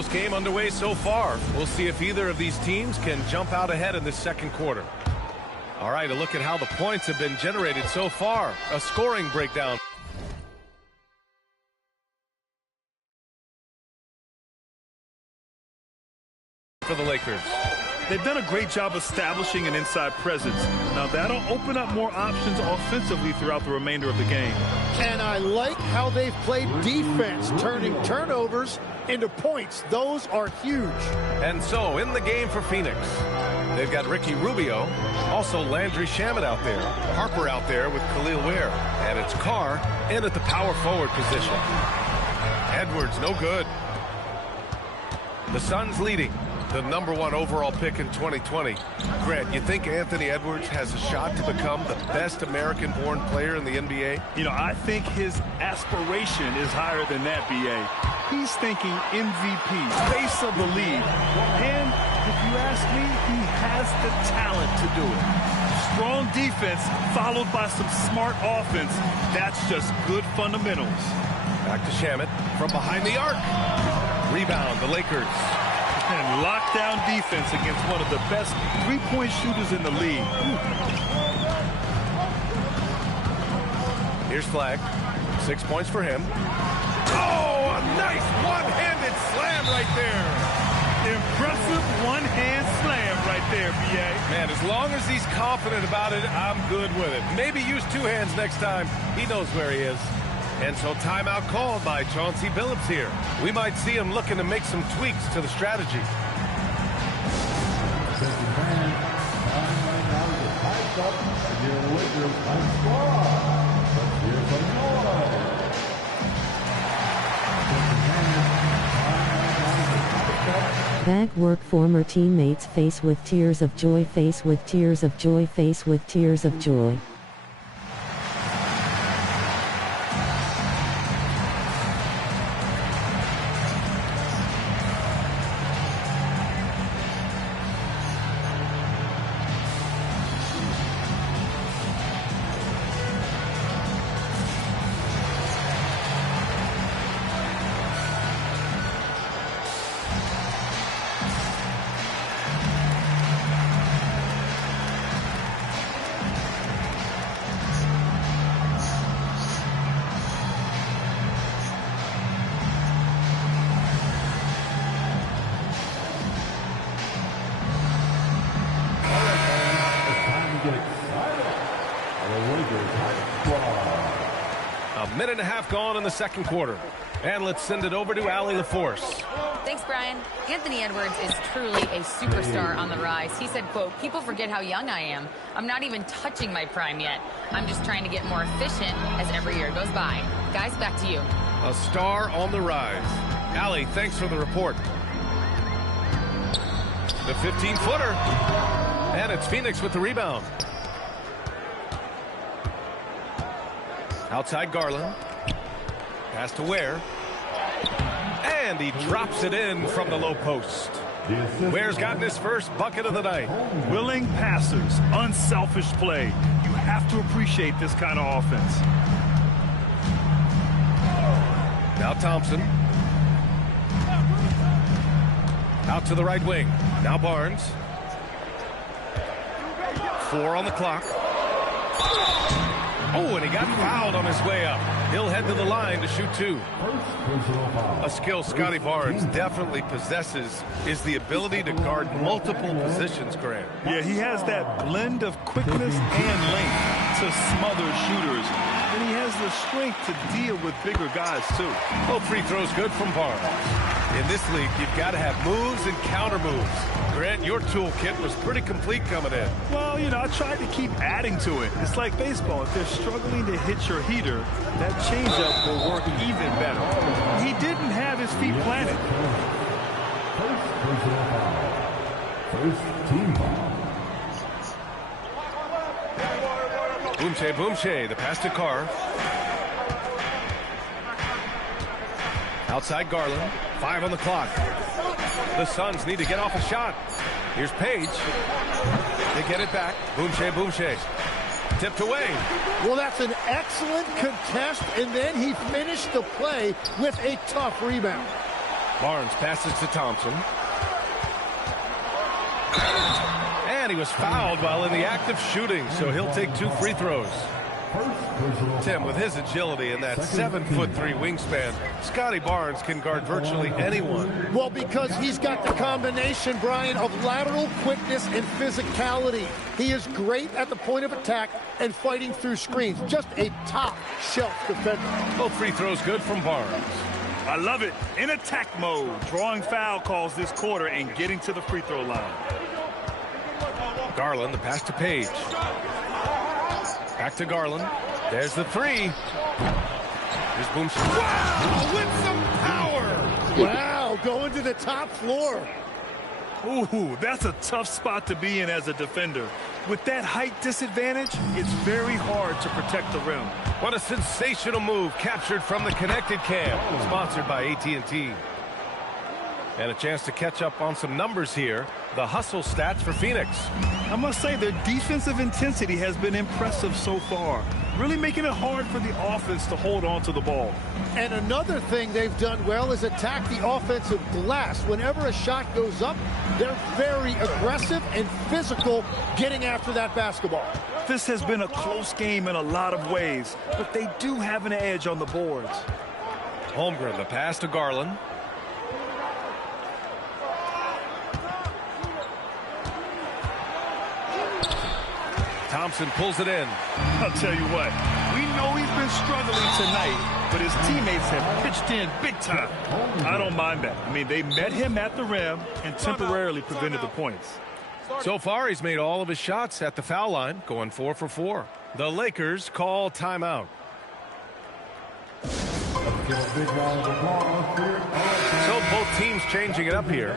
close game underway so far. We'll see if either of these teams can jump out ahead in this second quarter. All right, a look at how the points have been generated so far. A scoring breakdown for the Lakers. They've done a great job establishing an inside presence. Now that'll open up more options offensively throughout the remainder of the game. And I like how they've played defense, turning turnovers into points. Those are huge. And so in the game for Phoenix, they've got Ricky Rubio, also Landry Shamet out there, Harper out there with Khalil Ware, and it's Carr in at the power forward position. Edwards, no good. The Suns leading. The #1 overall pick in 2020. Grant, you think Anthony Edwards has a shot to become the best American-born player in the NBA? You know, I think his aspiration is higher than that, B.A. He's thinking MVP, face of the league. And if you ask me, he has the talent to do it. Strong defense followed by some smart offense. That's just good fundamentals. Back to Shamet from behind the arc. Rebound, the Lakers. And lockdown defense against one of the best three-point shooters in the league. Here's Flagg. 6 points for him. Oh, a nice one-handed slam right there. Impressive one-hand slam right there, B.A. Man, as long as he's confident about it, I'm good with it. Maybe use two hands next time. He knows where he is. And so timeout called by Chauncey Billups here. We might see him looking to make some tweaks to the strategy. Bag work. Former teammates face with tears of joy, face with tears of joy, face with tears of joy. A minute and a half gone in the second quarter. And let's send it over to Allie LaForce. Thanks, Brian. Anthony Edwards is truly a superstar on the rise. He said, quote, "People forget how young I am. I'm not even touching my prime yet. I'm just trying to get more efficient as every year goes by." Guys, back to you. A star on the rise. Allie, thanks for the report. The 15-footer. And it's Phoenix with the rebound. Outside Garland. Pass to Ware. And he drops it in from the low post. Ware's gotten his first bucket of the night. Willing passers, unselfish play. You have to appreciate this kind of offense. Now Thompson. Out to the right wing. Now Barnes. 4 on the clock. Oh, and he got fouled on his way up. He'll head to the line to shoot 2. A skill Scotty Barnes definitely possesses is the ability to guard multiple positions, Grant. Yeah, he has that blend of quickness and length to smother shooters. And he has the strength to deal with bigger guys, too. Both free throws good from Barnes. In this league, you've got to have moves and counter moves. Grant, your toolkit was pretty complete coming in. Well, you know, I tried to keep adding to it. It's like baseball. If they're struggling to hit your heater, that changeup will work even better. He didn't have his feet planted. First team foul. Boomshay, the pass to Carr. Outside Garland, 5 on the clock. The Suns need to get off a shot. Here's Page. They get it back. Boomshay. Tipped away. Well, that's an excellent contest, and then he finished the play with a tough rebound. Barnes passes to Thompson. And he was fouled while in the act of shooting, so he'll take 2 free throws. Tim, with his agility and that 7'3" wingspan, Scotty Barnes can guard virtually anyone. Well, because he's got the combination, Brian, of lateral quickness and physicality. He is great at the point of attack and fighting through screens. Just a top-shelf defender. Both free throws good from Barnes. I love it. In attack mode, drawing foul calls this quarter and getting to the free throw line. Garland, the pass to Page. Back to Garland. There's the 3. Here's Boom. Wow, with some power. Wow, going to the top floor. Ooh, that's a tough spot to be in as a defender. With that height disadvantage, it's very hard to protect the rim. What a sensational move captured from the connected cam. Sponsored by AT&T. And a chance to catch up on some numbers here. The hustle stats for Phoenix. I must say their defensive intensity has been impressive so far, really making it hard for the offense to hold on to the ball. And another thing they've done well is attack the offensive glass. Whenever a shot goes up, they're very aggressive and physical getting after that basketball. This has been a close game in a lot of ways, but they do have an edge on the boards. Holmgren, the pass to Garland. Thompson pulls it in. I'll tell you what, we know he's been struggling tonight, but his teammates have pitched in big time. I don't mind that. I mean, they met him at the rim and temporarily prevented the points. So far, he's made all of his shots at the foul line, going 4 for 4. The Lakers call timeout. So both teams changing it up here.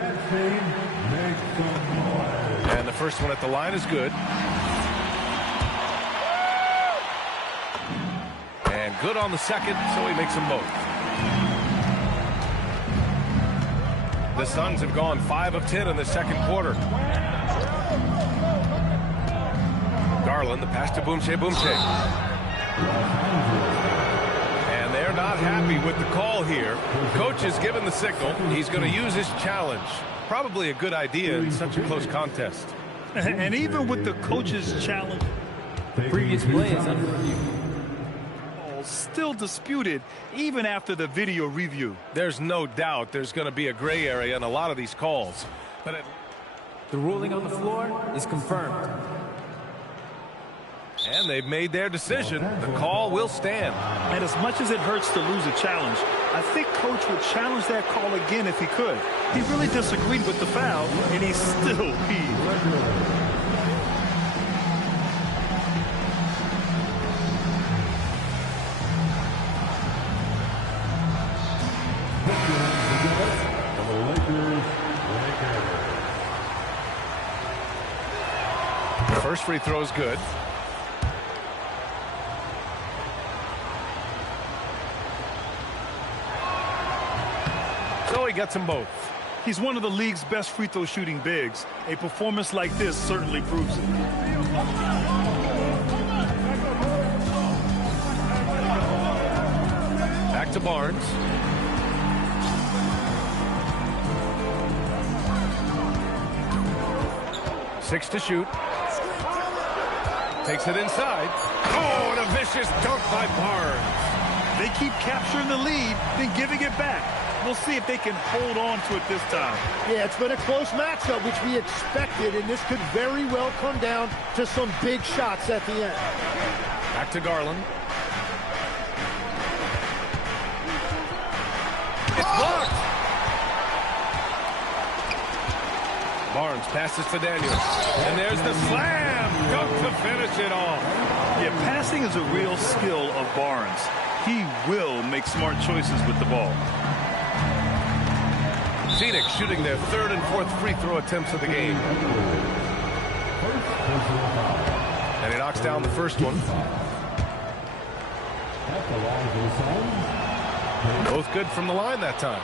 And the first one at the line is good. And good on the second, so he makes them both. The Suns have gone 5 of 10 in the second quarter. Garland, the pass to Boomshay. And they're not happy with the call here. Coach has given the signal. He's going to use his challenge. Probably a good idea in such a close contest. And even with the coach's challenge, previous play is under review. Still disputed even after the video review. There's no doubt there's going to be a gray area in a lot of these calls. But the ruling on the floor is confirmed. And they've made their decision. The call will stand. And as much as it hurts to lose a challenge, I think Coach would challenge that call again if he could. He really disagreed with the foul, and he still heaved. First free throw is good. So he gets them both. He's one of the league's best free throw shooting bigs. A performance like this certainly proves it. Back to Barnes. Six to shoot. Takes it inside. Oh, and a vicious dunk by Barnes. They keep capturing the lead, then giving it back. We'll see if they can hold on to it this time. Yeah, it's been a close matchup, which we expected, and this could very well come down to some big shots at the end. Back to Garland. It's blocked. Barnes passes to Daniels. And there's the slam dunk to finish it off. Yeah, passing is a real skill of Barnes. He will make smart choices with the ball. Phoenix shooting their third and fourth free throw attempts of the game. And he knocks down the first one. Both good from the line that time.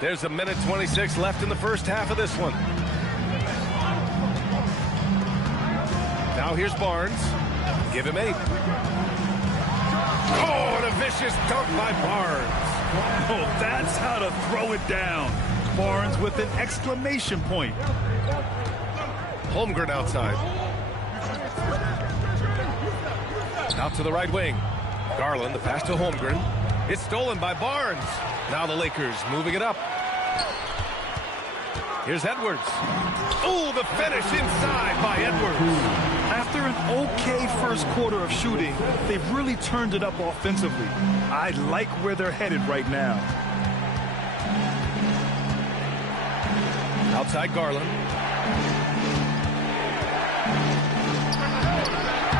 There's a minute 26 left in the first half of this one. Now here's Barnes. Give him 8. Oh, and a vicious dunk by Barnes. Oh, that's how to throw it down. Barnes with an exclamation point. Holmgren outside. Out to the right wing. Garland, the pass to Holmgren. It's stolen by Barnes. Now the Lakers moving it up. Here's Edwards. Oh, the finish inside by Edwards. After an okay first quarter of shooting, they've really turned it up offensively. I like where they're headed right now. Outside Garland.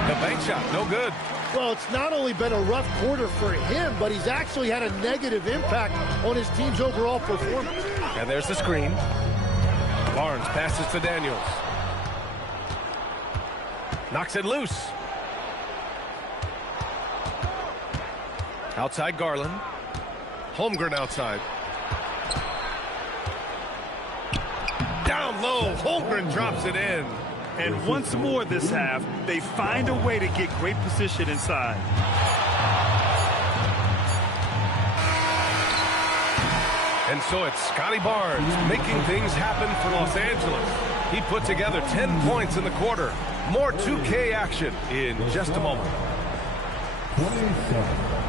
The bank shot, no good. Well, it's not only been a rough quarter for him, but he's actually had a negative impact on his team's overall performance. And there's the screen. Barnes passes to Daniels. Knocks it loose. Outside Garland. Holmgren outside. Down low, Holmgren drops it in. And once more this half, they find a way to get great position inside. And so it's Scotty Barnes making things happen for Los Angeles. He put together 10 points in the quarter. More 2K action in just a moment. 27.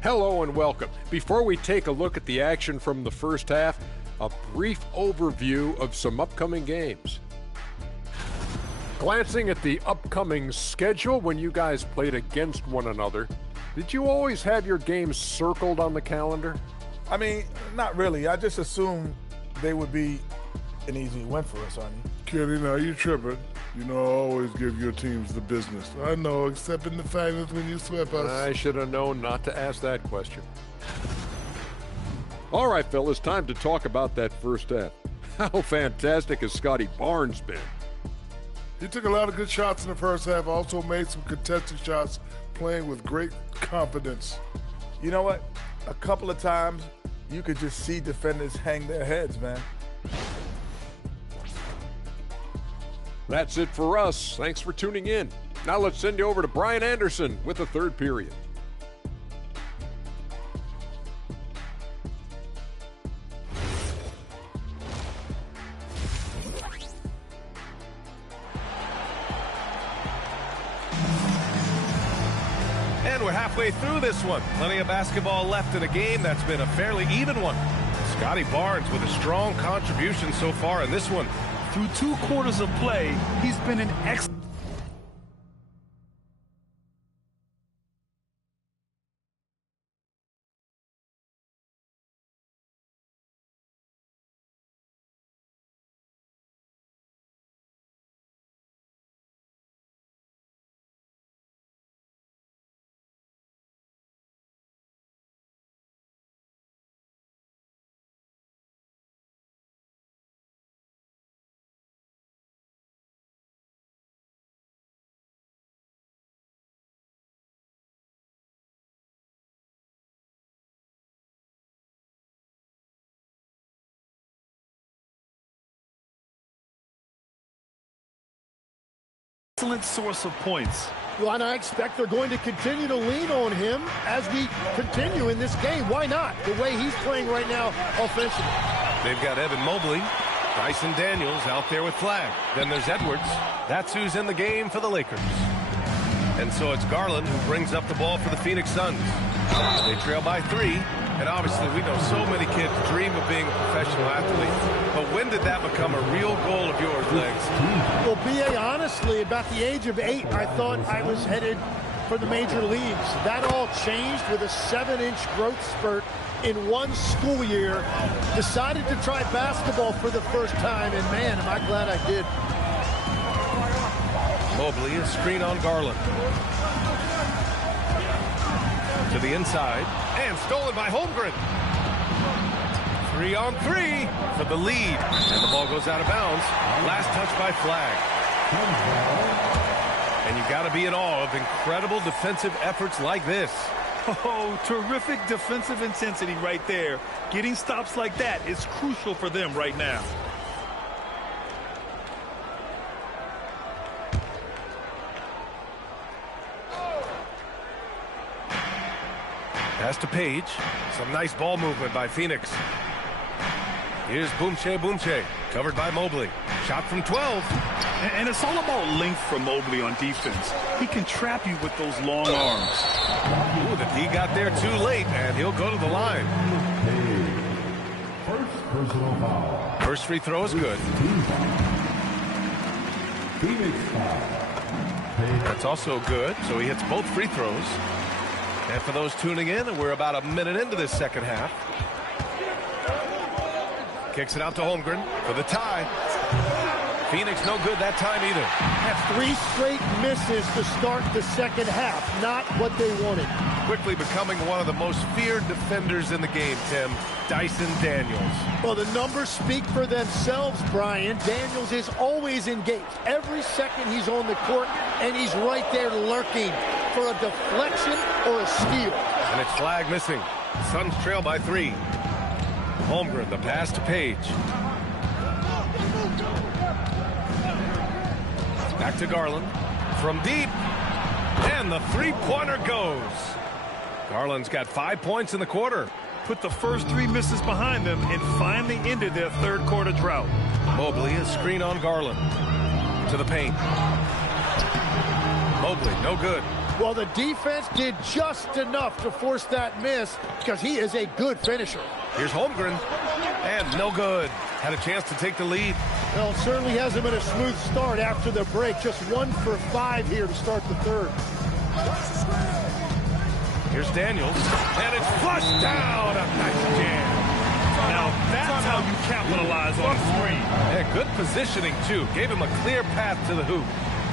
Hello and welcome. Before we take a look at the action from the first half, a brief overview of some upcoming games. Glancing at the upcoming schedule when you guys played against one another, did you always have your games circled on the calendar? I mean, not really. I just assumed they would be an easy win for us, aren't you? Kenny, now you tripping. You know, I always give your teams the business. I know, except in the finals when you swept us. I should have known not to ask that question. All right, fellas, time to talk about that first half. How fantastic has Scotty Barnes been? He took a lot of good shots in the first half, also made some contested shots, playing with great confidence. You know what? A couple of times, you could just see defenders hang their heads, man. That's it for us. Thanks for tuning in. Now let's send you over to Brian Anderson with the third period. And we're halfway through this one. Plenty of basketball left in a game that's been a fairly even one. Scotty Barnes with a strong contribution so far in this one. Through 2 quarters of play, he's been an excellent. Excellent source of points. Well, and I expect they're going to continue to lean on him as we continue in this game. Why not? The way he's playing right now offensively. They've got Evan Mobley, Dyson Daniels out there with Flag. Then there's Edwards. That's who's in the game for the Lakers. And so it's Garland who brings up the ball for the Phoenix Suns. They trail by 3. And obviously we know so many kids dream of being a professional athlete. But when did that become a real goal of yours, Legs? Well, B.A., honestly, about the age of 8, I thought I was headed for the major leagues. That all changed with a 7-inch growth spurt in one school year. Decided to try basketball for the first time, and man, am I glad I did. Mobley, a screen on Garland. To the inside, and stolen by Holmgren. 3-on-3 for the lead. And the ball goes out of bounds. Last touch by Flag. And you got to be in awe of incredible defensive efforts like this. Oh, terrific defensive intensity right there. Getting stops like that is crucial for them right now. Pass to Page. Some nice ball movement by Phoenix. Here's Boomche, covered by Mobley. Shot from 12. And it's all about length for Mobley on defense. He can trap you with those long arms. Ooh, the D got there too late, and he'll go to the line. First free throw is good. That's also good, so he hits both free throws. And for those tuning in, we're about a minute into this second half. Kicks it out to Holmgren for the tie. Phoenix no good that time either. That's 3 straight misses to start the second half. Not what they wanted. Quickly becoming one of the most feared defenders in the game, Tim. Dyson Daniels. Well, the numbers speak for themselves, Brian. Daniels is always engaged. Every second he's on the court, and he's right there lurking for a deflection or a steal. And it's Flag missing. Suns trail by 3. Holmgren, the pass to Page. Back to Garland. From deep. And the three-pointer goes. Garland's got 5 points in the quarter. Put the first 3 misses behind them and finally ended their third quarter drought. Mobley, a screen on Garland. To the paint. Mobley, no good. Well, the defense did just enough to force that miss because he is a good finisher. Here's Holmgren. And no good. Had a chance to take the lead. Well, it certainly hasn't been a smooth start after the break. Just 1 for 5 here to start the third. Here's Daniels. And it's flushed down. A nice jam. Now, that's how you capitalize on a screen. Yeah, good positioning, too. Gave him a clear path to the hoop.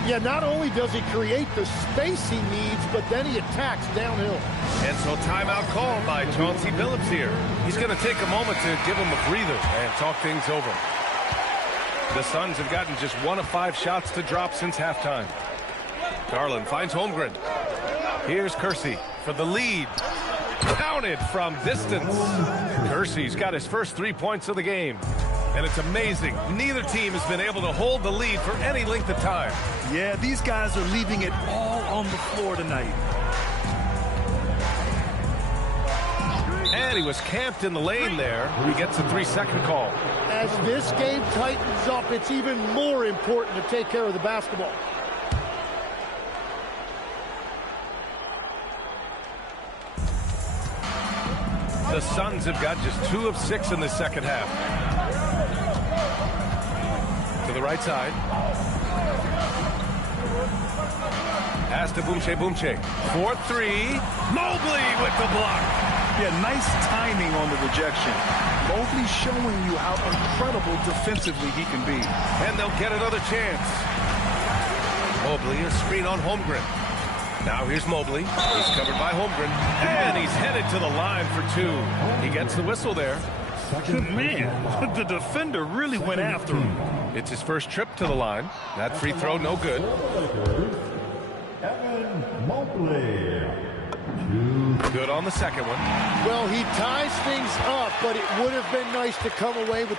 Yeah, not only does he create the space he needs, but then he attacks downhill. And so timeout called by Chauncey Billups here. He's going to take a moment to give him a breather and talk things over. The Suns have gotten just 1 of 5 shots to drop since halftime. Garland finds Holmgren. Here's Kersey for the lead. Counted from distance. Kersey's got his first 3 points of the game. And it's amazing. Neither team has been able to hold the lead for any length of time. Yeah, these guys are leaving it all on the floor tonight. And he was camped in the lane there. He gets a 3-second call. As this game tightens up, it's even more important to take care of the basketball. The Suns have got just 2 of 6 in the second half. To the right side. Pass to Boomche. 4-3. Mobley with the block. Yeah, nice timing on the rejection. Mobley showing you how incredible defensively he can be. And they'll get another chance. Mobley, a screen on Holmgren. Now here's Mobley. He's covered by Holmgren. And he's headed to the line for 2. He gets the whistle there. Man, the defender really went after him. It's his first trip to the line. That free throw, no good. Good on the second one. Well, he ties things up, but it would have been nice to come away with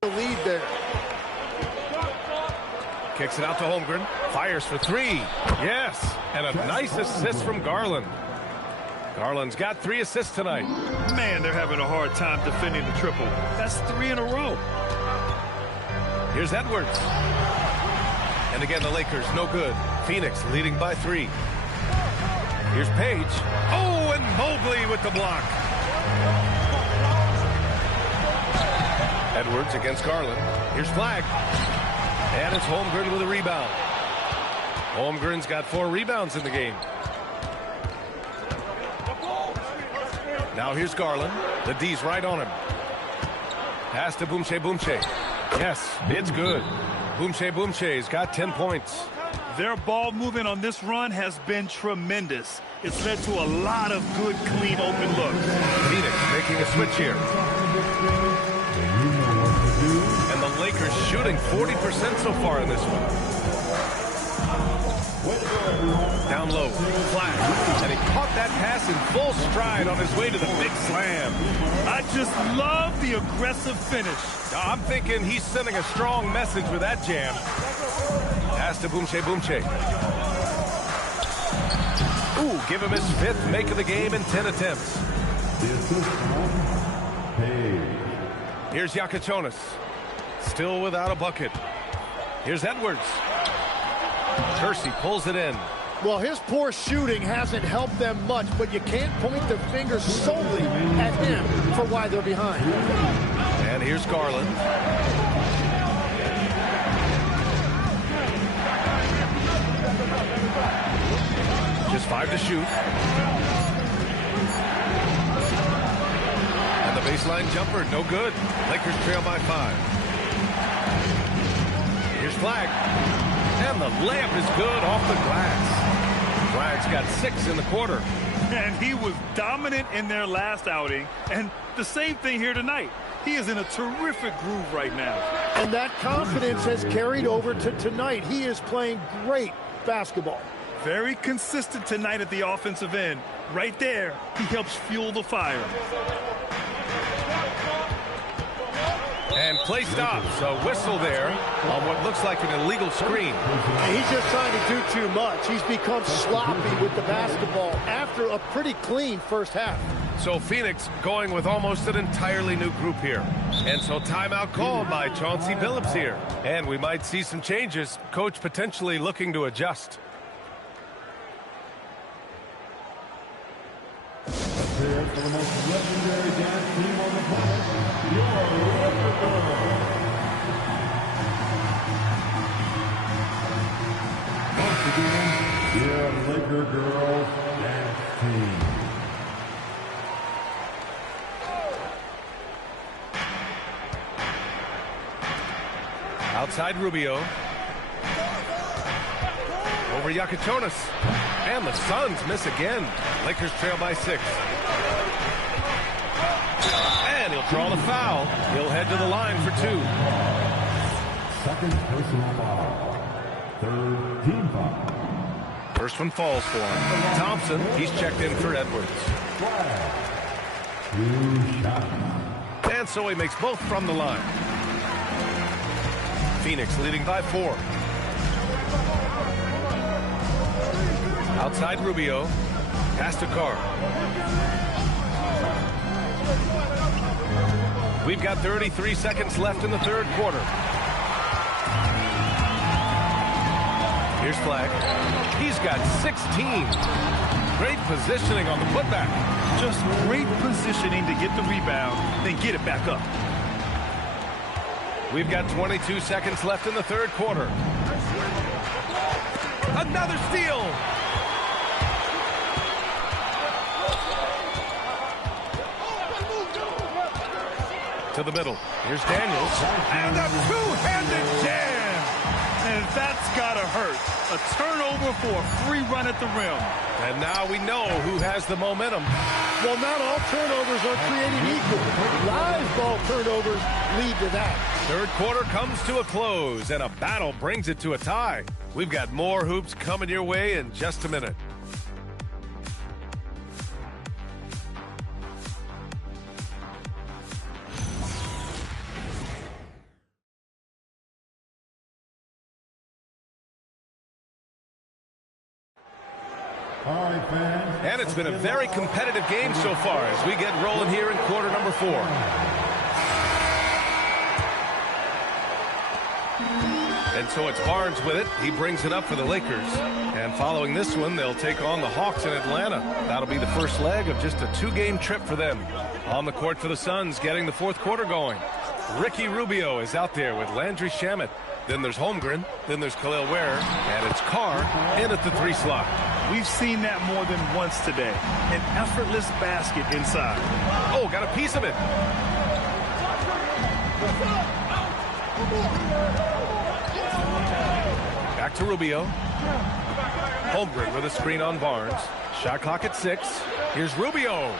the lead there. Kicks it out to Holmgren. Fires for 3. Yes. And a nice assist from Garland. Garland's got 3 assists tonight. Man, they're having a hard time defending the triple. That's 3 in a row. Here's Edwards. And again, the Lakers, no good. Phoenix leading by 3. Here's Page. Oh, and Mobley with the block. Edwards against Garland. Here's Flag. And it's Holmgren with a rebound. Holmgren's got 4 rebounds in the game. Now here's Garland. The D's right on him. Pass to Boomche. Yes, it's good. Boomche's got 10 points. Their ball movement on this run has been tremendous. It's led to a lot of good, clean, open looks. Phoenix making a switch here. And the Lakers shooting 40% so far in this one. Down low, flash, and he caught that pass in full stride on his way to the big slam. I just love the aggressive finish. I'm thinking he's sending a strong message with that jam. Pass to Boumche. Ooh, give him his 5th make of the game in 10 attempts. Here's Yakachonis. Still without a bucket. Here's Edwards. Kersey pulls it in. Well, his poor shooting hasn't helped them much, but you can't point the finger solely at him for why they're behind. And here's Garland. Just 5 to shoot. And the baseline jumper, no good. Lakers trail by 5. Here's Flagg. And the layup is good off the glass. Flagg's got 6 in the quarter. And he was dominant in their last outing. And the same thing here tonight. He is in a terrific groove right now. And that confidence has carried over to tonight. He is playing great basketball. Very consistent tonight at the offensive end. Right there, he helps fuel the fire. And play stops. A whistle there on what looks like an illegal screen. He's just trying to do too much. He's become sloppy with the basketball after a pretty clean first half. So Phoenix going with almost an entirely new group here. And so timeout called by Chauncey Billups here. And we might see some changes. Coach potentially looking to adjust. For the most legendary dance team on the planet, your Laker Girls. Once again, your Laker Girls dance team. Outside Rubio. Over Yakachonis. And the Suns miss again. Lakers trail by 6. And he'll draw the foul. He'll head to the line for 2. Second personal foul. Third team foul. First one falls for him. Thompson, he's checked in for Edwards. 2 shots. And so he makes both from the line. Phoenix leading by 4. Outside Rubio. Pass to Carr. We've got 33 seconds left in the third quarter. Here's Flagg. He's got 16. Great positioning on the putback. Just great positioning to get the rebound, then get it back up. We've got 22 seconds left in the third quarter. Another steal. To the middle. Here's Daniels. And a two-handed jam. And that's got to hurt. A turnover for a free run at the rim. And now we know who has the momentum. Well, not all turnovers are created equal. Live ball turnovers lead to that. Third quarter comes to a close, and a battle brings it to a tie. We've got more hoops coming your way in just a minute. All right, fans. And it's been a very competitive game so far as we get rolling here in quarter number 4. And so it's Barnes with it. He brings it up for the Lakers. And following this one, they'll take on the Hawks in Atlanta. That'll be the first leg of just a 2-game trip for them. On the court for the Suns, getting the fourth quarter going. Ricky Rubio is out there with Landry Shamet. Then there's Holmgren. Then there's Khalil Ware. And it's Carr in at the 3 slot. We've seen that more than once today. An effortless basket inside. Oh, got a piece of it. Back to Rubio. Holmgren with a screen on Barnes. Shot clock at 6. Here's Rubio.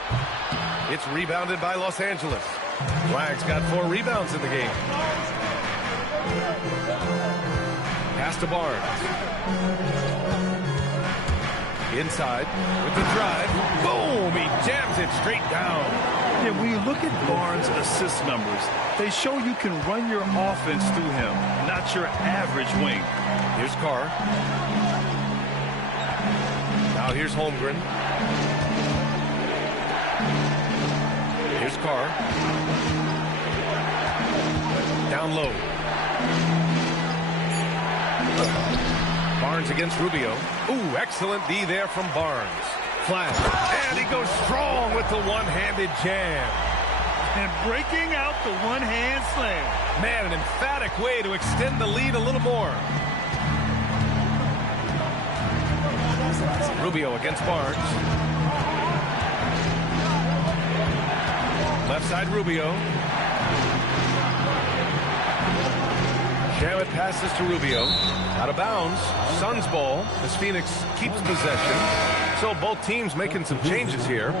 It's rebounded by Los Angeles. Flagg's got 4 rebounds in the game. Pass to Barnes. Inside with the drive. Boom! He jams it straight down. Yeah, when you look at Barnes' assist numbers, they show you can run your offense through him, not your average wing. Here's Carr. Now here's Holmgren. Here's Carr. Down low. Barnes against Rubio. Ooh, excellent D there from Barnes. Flash. And he goes strong with the one-handed jam. And breaking out the one-hand slam. Man, an emphatic way to extend the lead a little more. Rubio against Barnes. Left side Rubio. Shamet passes to Rubio. Out of bounds. Suns ball as Phoenix keeps possession. So both teams making some changes here.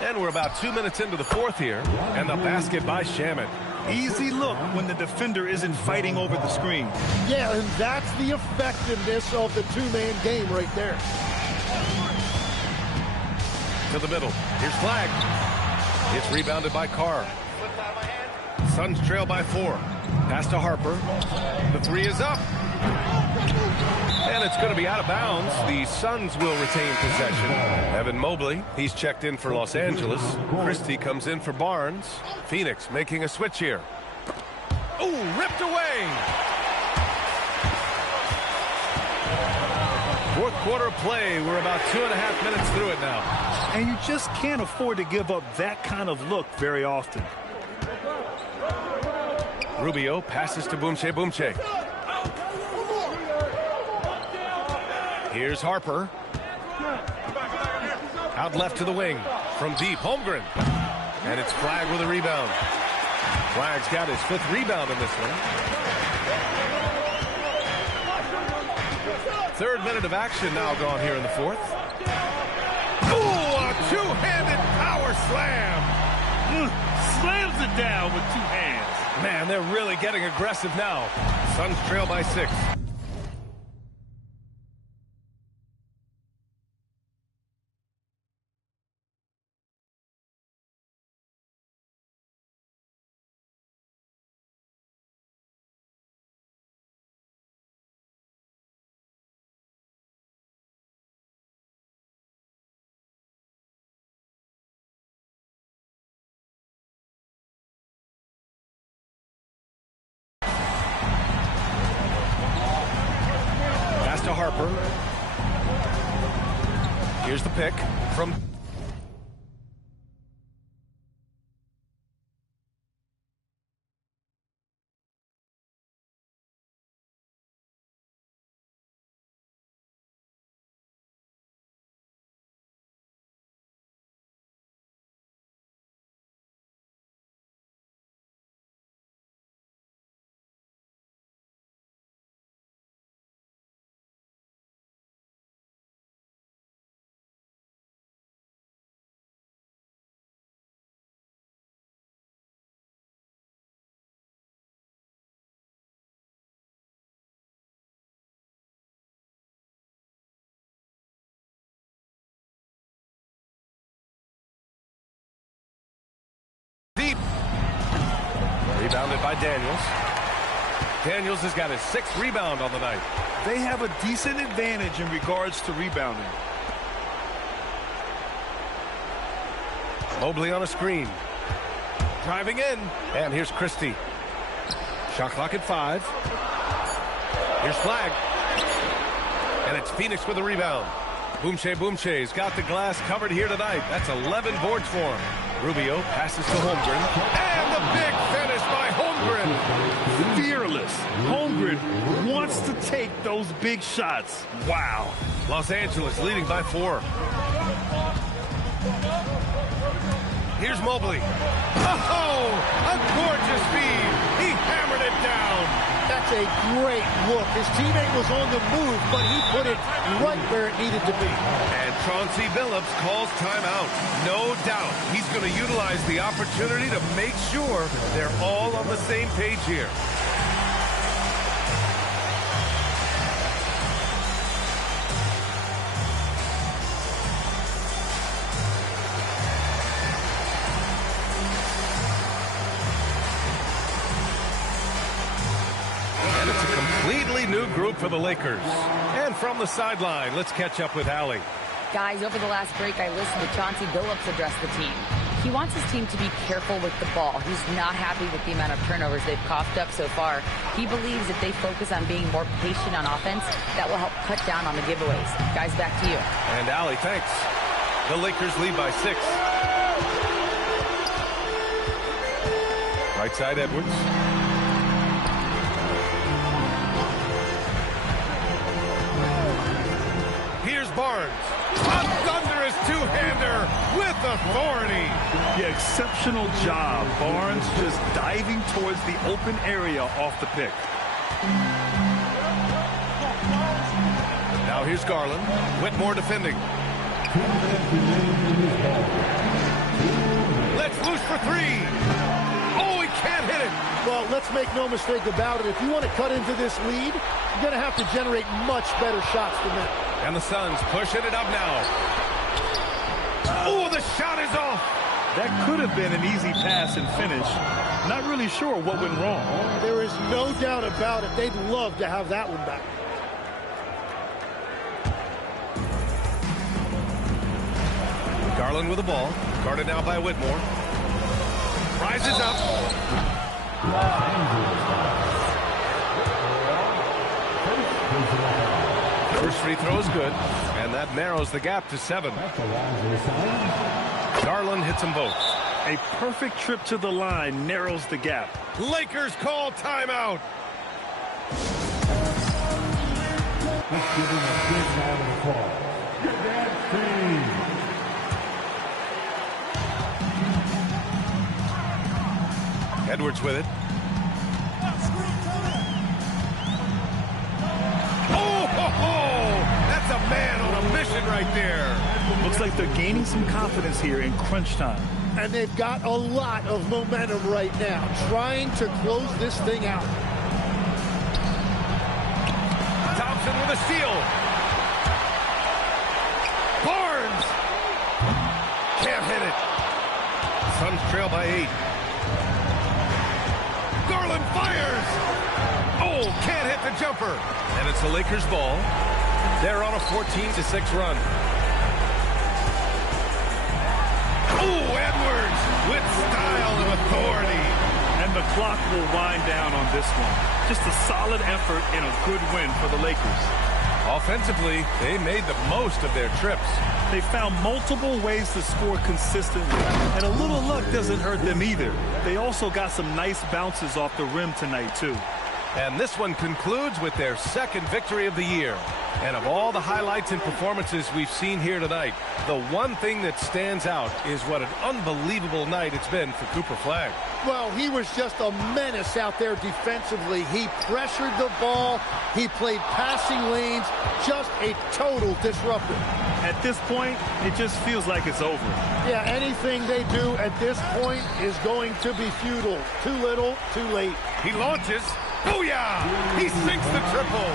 And we're about 2 minutes into the fourth here. And the basket by Shamet. Easy look when the defender isn't fighting over the screen. Yeah, and that's the effectiveness of the two-man game right there. To the middle. Here's Flag. It's rebounded by Carr. Suns trail by 4. Pass to Harper. The 3 is up. And it's going to be out of bounds. The Suns will retain possession. Evan Mobley, he's checked in for Los Angeles. Christie comes in for Barnes. Phoenix making a switch here. Ooh, ripped away. Fourth quarter play. We're about 2.5 minutes through it now. And you just can't afford to give up that kind of look very often. Rubio passes to Boumche. Here's Harper. Out left to the wing. From deep, Holmgren. And it's Flag with a rebound. Flag's got his 5th rebound in this one. 3rd minute of action now gone here in the 4th. Ooh, a two-handed power slam. Slams it down with 2 hands. Man, they're really getting aggressive now. Suns trail by 6. To Harper. Here's the pick from deep. Rebounded by Daniels. Daniels has got his 6th rebound on the night. They have a decent advantage in regards to rebounding. Mobley on a screen. Driving in. And here's Christie. Shot clock at 5. Here's Flag. And it's Phoenix with a rebound. Boumche's got the glass covered here tonight. That's 11 boards for him. Rubio passes to Holmgren. And the big finish by Holmgren. Fearless. Holmgren wants to take those big shots. Wow. Los Angeles leading by 4. Here's Mobley. Oh, a gorgeous feed. He hammered it down. That's a great look. His teammate was on the move, but he put it right where it needed to be. And Chauncey Billups calls timeout. No doubt he's going to utilize the opportunity to make sure they're all on the same page here. And it's a completely new group for the Lakers. And from the sideline, let's catch up with Allie. Guys, over the last break, I listened to Chauncey Billups address the team. He wants his team to be careful with the ball. He's not happy with the amount of turnovers they've coughed up so far. He believes if they focus on being more patient on offense, that will help cut down on the giveaways. Guys, back to you. And Allie, thanks. The Lakers lead by 6. Right side, Edwards. Here's Barnes. A thunderous two-hander with authority. Yeah, exceptional job. Barnes just diving towards the open area off the pick. Now here's Garland. Whitmore defending. Let's loose for 3. Oh, he can't hit it. Well, let's make no mistake about it. If you want to cut into this lead, you're going to have to generate much better shots than that. And the Suns pushing it up now. Oh, the shot is off. That could have been an easy pass and finish. Not really sure what went wrong. There is no doubt about it. They'd love to have that one back. Garland with the ball. Guarded now by Whitmore. Rises up. First free throw is good, and that narrows the gap to 7. Garland hits them both. A perfect trip to the line narrows the gap. Lakers call timeout. Let's give him a big round of applause. Your dad's team. Edwards with it. Oh, ho, ho! That's a man on a mission right there. Looks like they're gaining some confidence here in crunch time. And they've got a lot of momentum right now, trying to close this thing out. Thompson with a steal. Barnes! Can't hit it. Suns trail by 8. Garland fires! Oh, can't hit the jumper. And it's the Lakers' ball. They're on a 14-6 run. Oh, Edwards with style and authority. And the clock will wind down on this one. Just a solid effort and a good win for the Lakers. Offensively, they made the most of their trips. They found multiple ways to score consistently, and a little luck doesn't hurt them either. They also got some nice bounces off the rim tonight, too. And this one concludes with their second victory of the year. And of all the highlights and performances we've seen here tonight, the one thing that stands out is what an unbelievable night it's been for Cooper Flagg. Well, he was just a menace out there defensively. He pressured the ball. He played passing lanes. Just a total disruptor. At this point, it just feels like it's over. Yeah, anything they do at this point is going to be futile. Too little, too late. He launches. Booyah! He sinks the triple.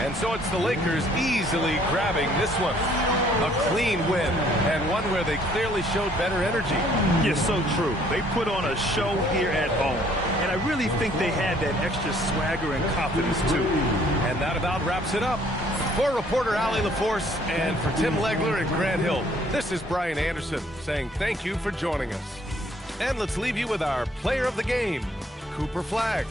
And so it's the Lakers easily grabbing this one. A clean win, and one where they clearly showed better energy. Yes, so true. They put on a show here at home. And I really think they had that extra swagger and confidence, too. And that about wraps it up. For reporter Allie LaForce and for Tim Legler and Grant Hill, this is Brian Anderson saying thank you for joining us. And let's leave you with our player of the game, Cooper Flagg.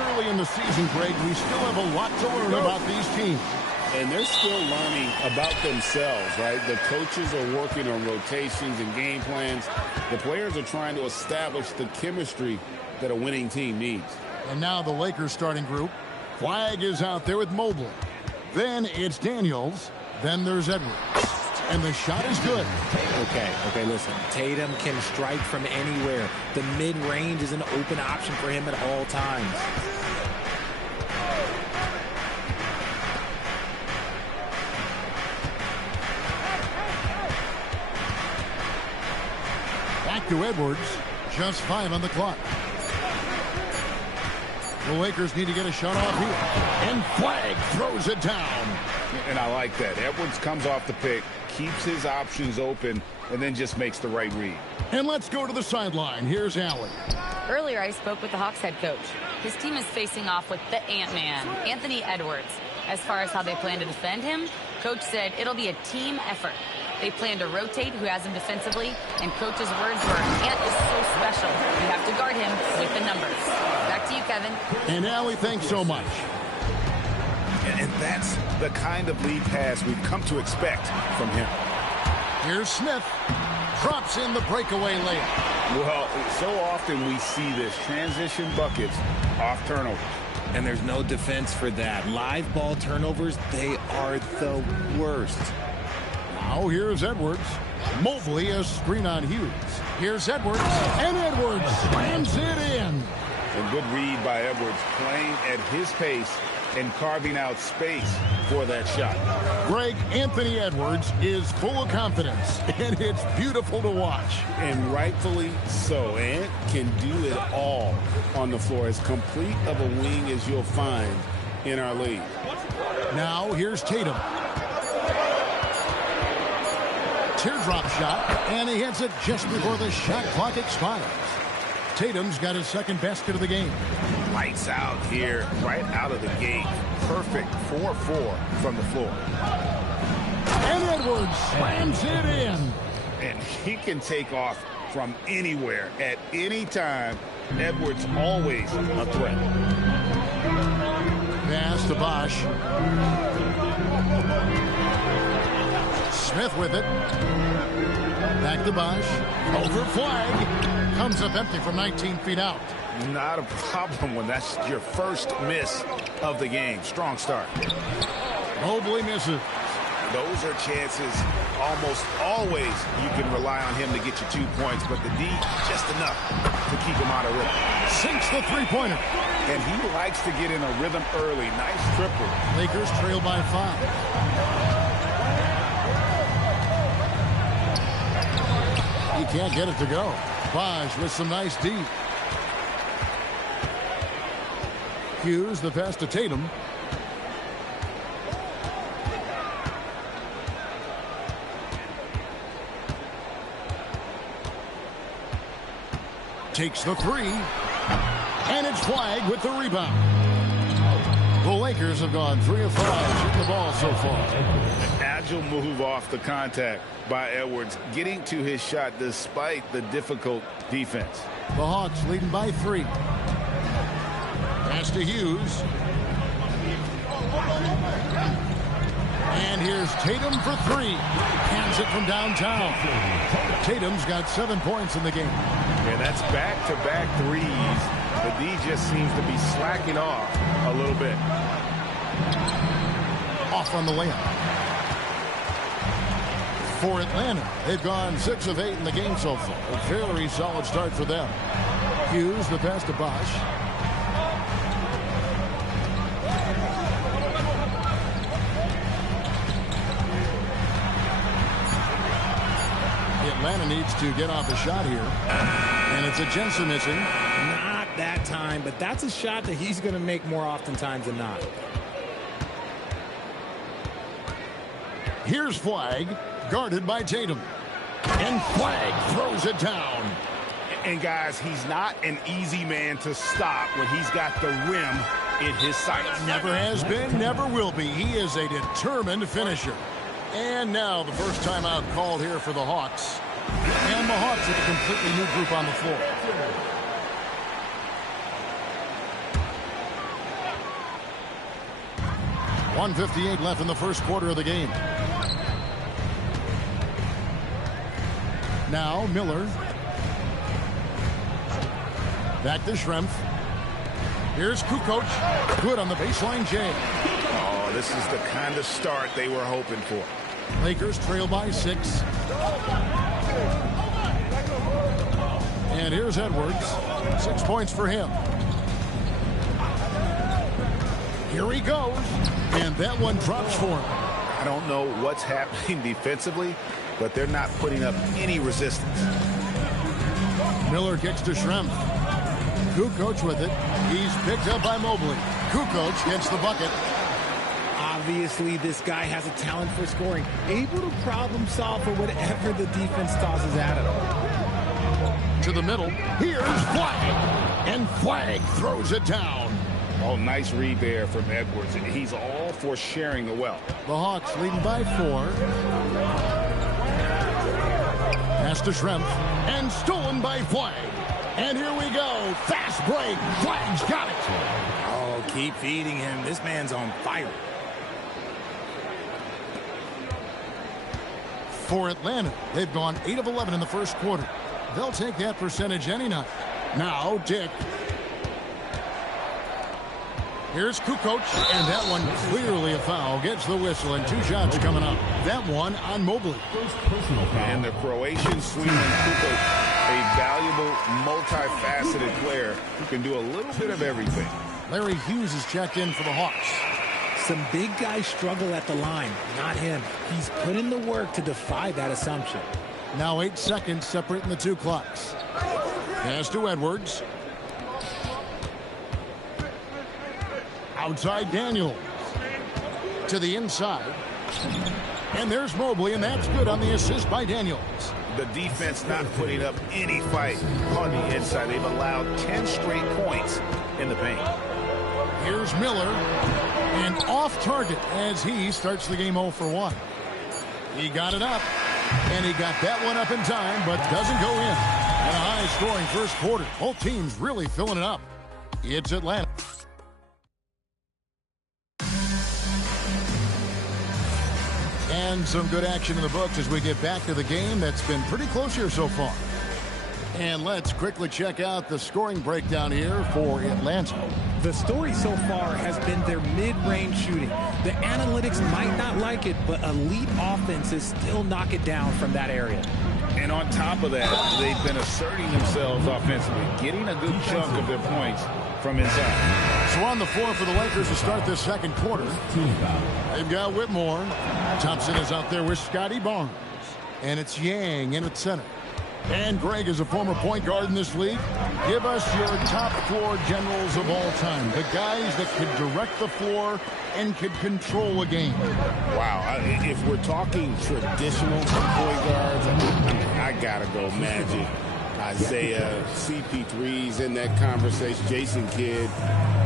early in the season, Greg. We still have a lot to learn about these teams. And they're still learning about themselves, right? The coaches are working on rotations and game plans. The players are trying to establish the chemistry that a winning team needs. And now the Lakers starting group. Flagg is out there with Mobley. Then it's Daniels. Then there's Edwards. And the shot is good. Okay, listen. Tatum can strike from anywhere. The mid-range is an open option for him at all times. Back to Edwards. Just 5 on the clock. The Lakers need to get a shot off here. And Flagg throws it down. And I like that. Edwards comes off the pick, keeps his options open, and then just makes the right read. And let's go to the sideline. Here's Allen. Earlier, I spoke with the Hawks head coach. His team is facing off with the Ant-Man, Anthony Edwards. As far as how they plan to defend him, coach said it'll be a team effort. They plan to rotate who has him defensively, and coach's words were, Ant is so special. You have to guard him with the numbers. Back to you, Kevin. And Allie, thanks so much. And that's the kind of lead pass we've come to expect from him. Here's Smith. Drops in the breakaway layup. Well, so often we see this. Transition buckets off turnovers. And there's no defense for that. Live ball turnovers, they are the worst. Now here's Edwards. Mobley a screen on Hughes. Here's Edwards. And Edwards slams it in. A good read by Edwards, playing at his pace and carving out space for that shot. Greg, Anthony Edwards is full of confidence, and it's beautiful to watch. And rightfully so. Ant can do it all on the floor. As complete of a wing as you'll find in our league. Now here's Tatum. Teardrop shot, and he hits it just before the shot clock expires. Tatum's got his second basket of the game. Lights out here, right out of the gate. Perfect 4-4 from the floor. And Edwards slams it in. And he can take off from anywhere at any time. Edwards always a threat. Pass to Bosch. Smith with it. Back to Bosch. Over Flagg. Comes up empty from 19 feet out. Not a problem when that's your first miss of the game. Strong start. Mobley misses. Those are chances almost always you can rely on him to get you 2 points, but the D just enough to keep him out of rhythm. Sinks the three-pointer. And he likes to get in a rhythm early. Nice triple. Lakers trail by 5. He can't get it to go. Bosch with some nice D. Hughes, the pass to Tatum. Takes the three. And it's Flagg with the rebound. The Lakers have gone 3 of 5 shooting the ball so far. An agile move off the contact by Edwards, getting to his shot despite the difficult defense. The Hawks leading by 3. Pass to Hughes. And here's Tatum for 3. Hands it from downtown. Tatum's got 7 points in the game. And that's back-to-back threes. The D just seems to be slacking off a little bit. Off on the layup. For Atlanta, they've gone 6 of 8 in the game so far. A very solid start for them. Hughes, the pass to Bosch. Atlanta needs to get off a shot here. And it's a Jensen missing. Not that time, but that's a shot that he's going to make more oftentimes than not. Here's Flagg, guarded by Tatum. And Flagg throws it down. And guys, he's not an easy man to stop when he's got the rim in his sights. Never has been, never will be. He is a determined finisher. And now the first timeout called here for the Hawks. And the Hawks with a completely new group on the floor. 1:58 left in the first quarter of the game. Now Miller. Back to Schrempf. Here's Kukoc. Good on the baseline jam. Oh, this is the kind of start they were hoping for. Lakers trail by 6. And here's Edwards. 6 points for him. Here he goes. And that one drops for him. I don't know what's happening defensively, but they're not putting up any resistance. Miller kicks to Schrempf. Kukoc with it. He's picked up by Mobley. Kukoc gets the bucket. Obviously, this guy has a talent for scoring. Able to problem solve for whatever the defense tosses at him. To the middle. Here's Flagg. And Flagg throws it down. Oh, nice read there from Edwards. And he's all for sharing the wealth. The Hawks leading by 4. Pass to Schrempf. And stolen by Flagg. And here we go. Fast break. Flagg's got it. Oh, keep feeding him. This man's on fire. For Atlanta, they've gone 8 of 11 in the first quarter. They'll take that percentage any night. Now, Dick. Here's Kukoc, and that one clearly a foul. Gets the whistle, and 2 shots coming up. That one on Mobley. And the Croatian Sweden Kukoc, a valuable, multifaceted player who can do a little bit of everything. Larry Hughes is checked in for the Hawks. Some big guys struggle at the line. Not him. He's put in the work to defy that assumption. Now 8 seconds separating the 2 clocks. Pass to Edwards. Outside Daniels. To the inside. And there's Mobley, and that's good on the assist by Daniels. The defense not putting up any fight on the inside. They've allowed 10 straight points in the paint. Here's Miller. And off target as he starts the game 0 for 1. He got it up. And he got that one up in time, but doesn't go in. And a high-scoring first quarter. Both teams really filling it up. It's Atlanta. And some good action in the books as we get back to the game that's been pretty close here so far. And let's quickly check out the scoring breakdown here for Atlanta. The story so far has been their mid-range shooting. The analytics might not like it, but elite offenses still knock it down from that area. And on top of that, they've been asserting themselves offensively, getting a good chunk of their points from inside. So on the floor for the Lakers to start this second quarter. They've got Whitmore. Thompson is out there with Scotty Barnes. And it's Yang in at center. And Greg is a former point guard in this league. Give us your top 4 generals of all time. The guys that could direct the floor and could control a game. Wow. If we're talking traditional point guards, I got to go Magic. Isaiah, CP3's in that conversation, Jason Kidd.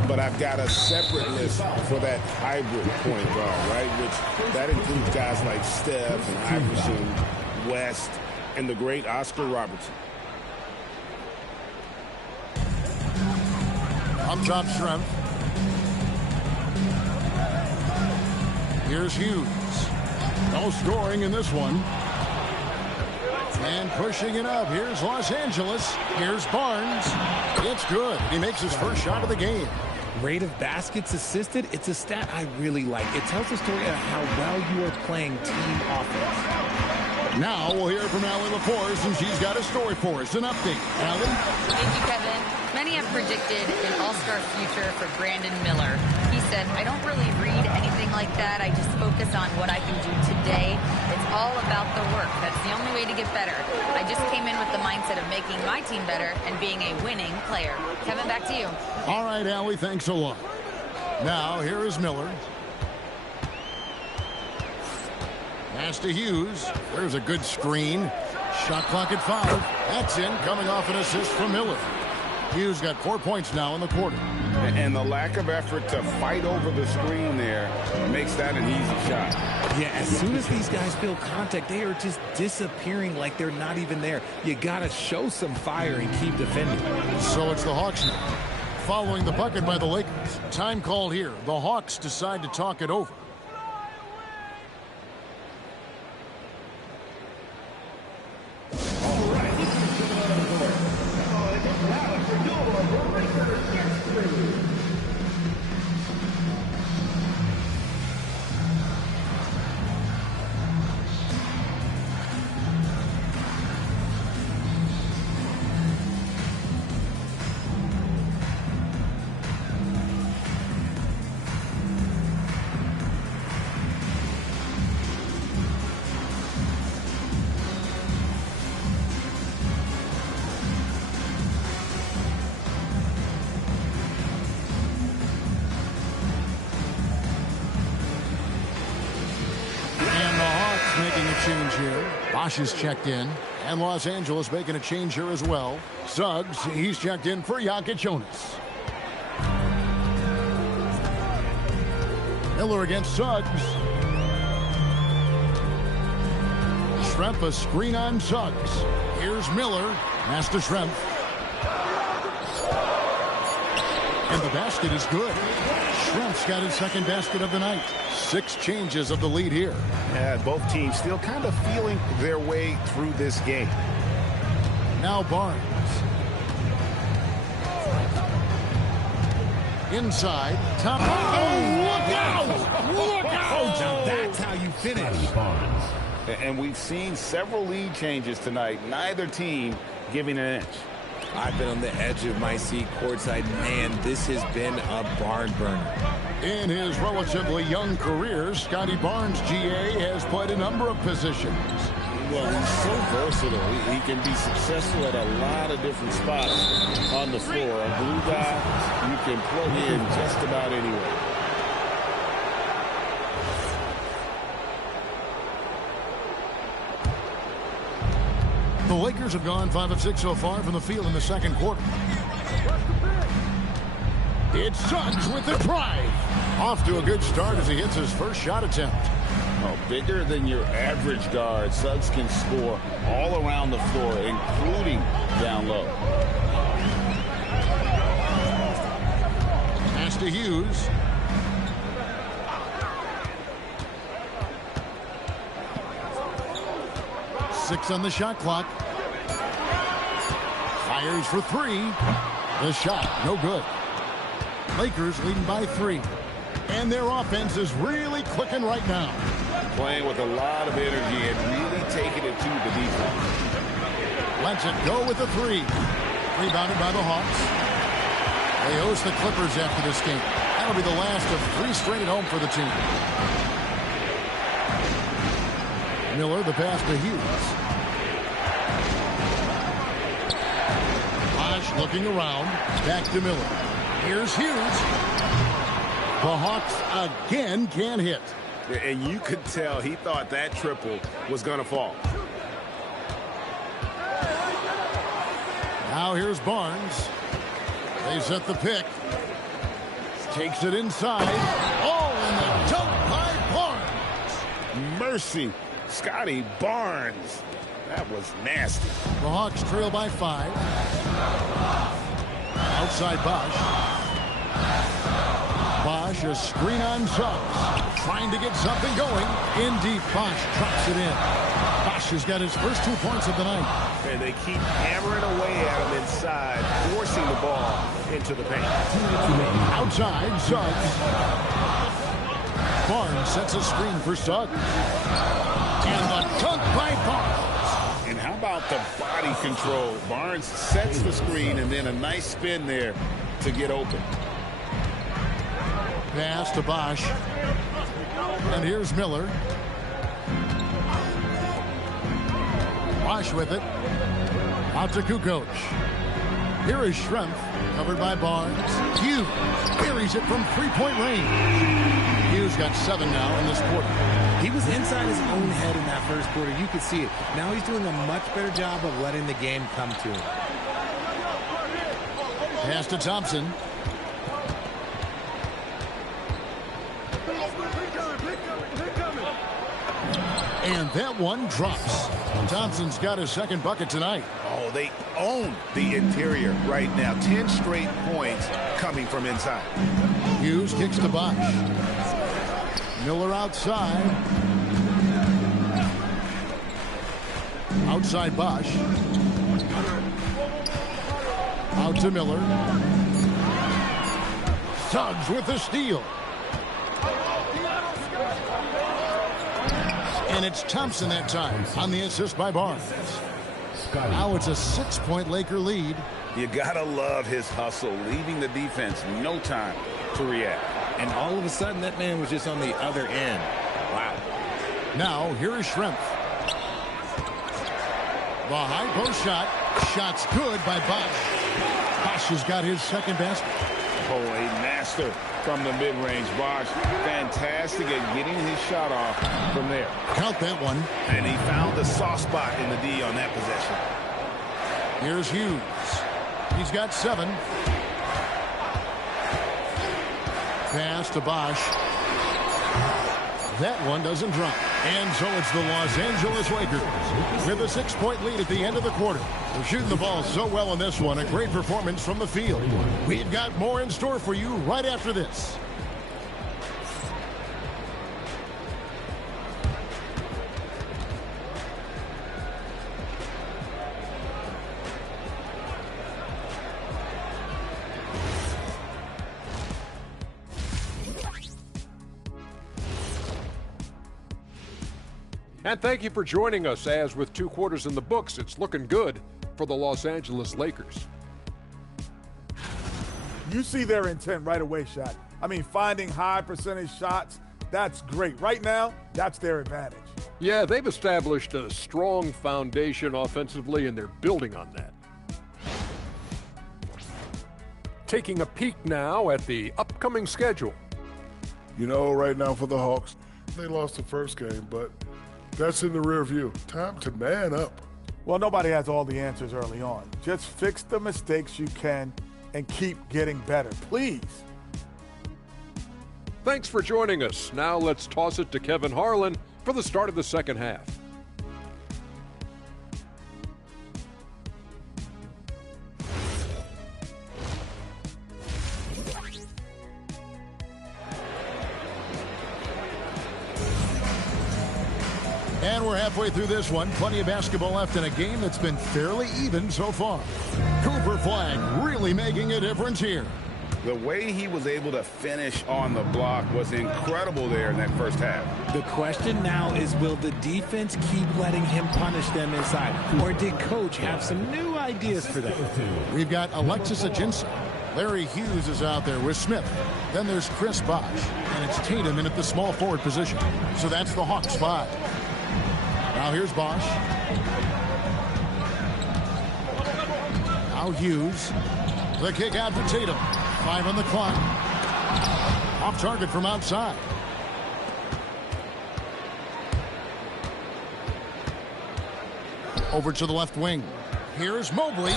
But I've got a separate list for that hybrid point guard, right? Which that includes guys like Steph and Iverson, West, and the great Oscar Robertson. Up top, Schrempf. Here's Hughes. No scoring in this one. And pushing it up. Here's Los Angeles. Here's Barnes. It's good. He makes his first shot of the game. Rate of baskets assisted, it's a stat I really like. It tells the story of how well you are playing team offense. Now we'll hear from Allie LaForce, and she's got a story for us. An update. Allie? Thank you, Kevin. Many have predicted an all-star future for Brandon Miller. He said, I don't really read anything like that. I just focus on what I can do today. It's all about the work. That's the only way to get better. I just came in with the mindset of making my team better and being a winning player. Kevin, back to you. All right, Allie, thanks a lot. Now, here is Miller. Pass to Hughes. There's a good screen. Shot clock at 5. That's in, coming off an assist from Miller. Hughes got 4 points now in the quarter. And the lack of effort to fight over the screen there makes that an easy shot. Yeah, as soon as these guys feel contact, they are just disappearing like they're not even there. You got to show some fire and keep defending. So it's the Hawks now. Following the bucket by the Lakers. Time called here. The Hawks decide to talk it over. Bosch is checked in, and Los Angeles making a change here as well. Suggs, he's checked in for Jokic Jonas. Miller against Suggs. Schrempf, a screen on Suggs. Here's Miller. Pass to Schrempf. And the basket is good. Schrempf's got his second basket of the night. 6 changes of the lead here. Yeah, both teams still kind of feeling their way through this game. Now Barnes. Inside. Top. Oh, look out! Look out! Now that's how you finish. And we've seen several lead changes tonight. Neither team giving an inch. I've been on the edge of my seat courtside. Man, this has been a barn burner. In his relatively young career, Scotty Barnes, GA, has played a number of positions. Well, he's so versatile. He can be successful at a lot of different spots on the floor. A blue guy, you can plug in just about anywhere. The Lakers have gone 5 of 6 so far from the field in the second quarter. It's Suggs with the drive. Off to a good start as he hits his first shot attempt. Oh, bigger than your average guard, Suggs can score all around the floor, including down low. Pass to Hughes. Six on the shot clock. Fires for 3. The shot, no good. Lakers leading by 3. And their offense is really clicking right now. Playing with a lot of energy and really taking it to the defense. Lets it go with the 3. Rebounded by the Hawks. They host the Clippers after this game. That'll be the last of 3 straight at home for the team. Miller, the pass to Hughes. Bosch looking around. Back to Miller. Here's Hughes. The Hawks again can't hit. And you could tell he thought that triple was going to fall. Now here's Barnes. They set the pick. Takes it inside. Oh, and the dunk by Barnes. Mercy. Scotty Barnes. That was nasty. The Hawks trail by 5. Outside Bosch. Bosch, a screen on Suggs. Trying to get something going. In deep, Bosch drops it in. Bosch has got his first 2 points of the night. And they keep hammering away at him inside, forcing the ball into the paint. Outside, Suggs. Barnes sets a screen for Suggs. And the dunk by Barnes. And how about the body control? Barnes sets the screen and then a nice spin there to get open. Pass to Bosch. And here's Miller. Bosch with it. Out to Kukoc. Here is Schrempf, covered by Barnes. Hughes buries it from 3-point range. Hughes got 7 now in this quarter. He was inside his own head in that first quarter. You could see it. Now he's doing a much better job of letting the game come to him. Pass to Thompson. And that one drops. Thompson's got his second bucket tonight. Oh, they own the interior right now. 10 straight points coming from inside. Hughes kicks to Bosch. Miller outside. Outside Bosch. Out to Miller. Suggs with the steal. And it's Thompson that time on the assist by Barnes. Now it's a 6-point Laker lead. You gotta love his hustle, leaving the defense no time to react. And all of a sudden, that man was just on the other end. Wow. Now, here is Schrempf. The high post shot. Shot's good by Bosch. Bosch has got his second basket. Oh, a master from the mid-range. Bosch, fantastic at getting his shot off from there. Count that one. And he found the soft spot in the D on that possession. Here's Hughes. He's got 7. Pass to Bosch. That one doesn't drop. And so it's the Los Angeles Lakers with a 6-point lead at the end of the quarter. They're shooting the ball so well in this one. A great performance from the field. We've got more in store for you right after this. And thank you for joining us, as with 2 quarters in the books, it's looking good for the Los Angeles Lakers. You see their intent right away, Shot. I mean, finding high percentage shots, that's great. Right now, that's their advantage. Yeah, they've established a strong foundation offensively, and they're building on that. Taking a peek now at the upcoming schedule. You know, right now for the Hawks, they lost the first game, but that's in the rear view. Time to man up. Well, nobody has all the answers early on. Just fix the mistakes you can and keep getting better, please. Thanks for joining us. Now let's toss it to Kevin Harlan for the start of the second half. And we're halfway through this one. Plenty of basketball left in a game that's been fairly even so far. Cooper Flagg really making a difference here. The way he was able to finish on the block was incredible there in that first half. The question now is, will the defense keep letting him punish them inside? Or did Coach have some new ideas for them? We've got Alexis Ajinça. Larry Hughes is out there with Smith. Then there's Chris Bosh. And it's Tatum in at the small forward position. So that's the Hawks 5. Now here's Bosch. Now Hughes. The kick out to Tatum. 5 on the clock. Off target from outside. Over to the left wing. Here's Mobley.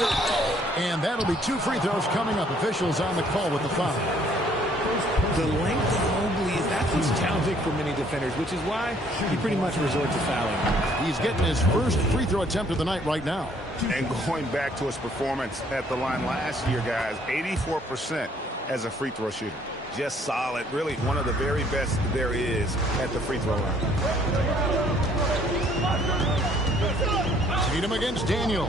And that'll be 2 free throws coming up. Officials on the call with the foul. The length of Mobley is that's challenging for many defenders, which is why he pretty much resorts to fouling. He's getting his first free throw attempt of the night right now. And going back to his performance at the line last year, guys, 84% as a free throw shooter. Just solid. Really one of the very best there is at the free throw line. Tatum against Daniel.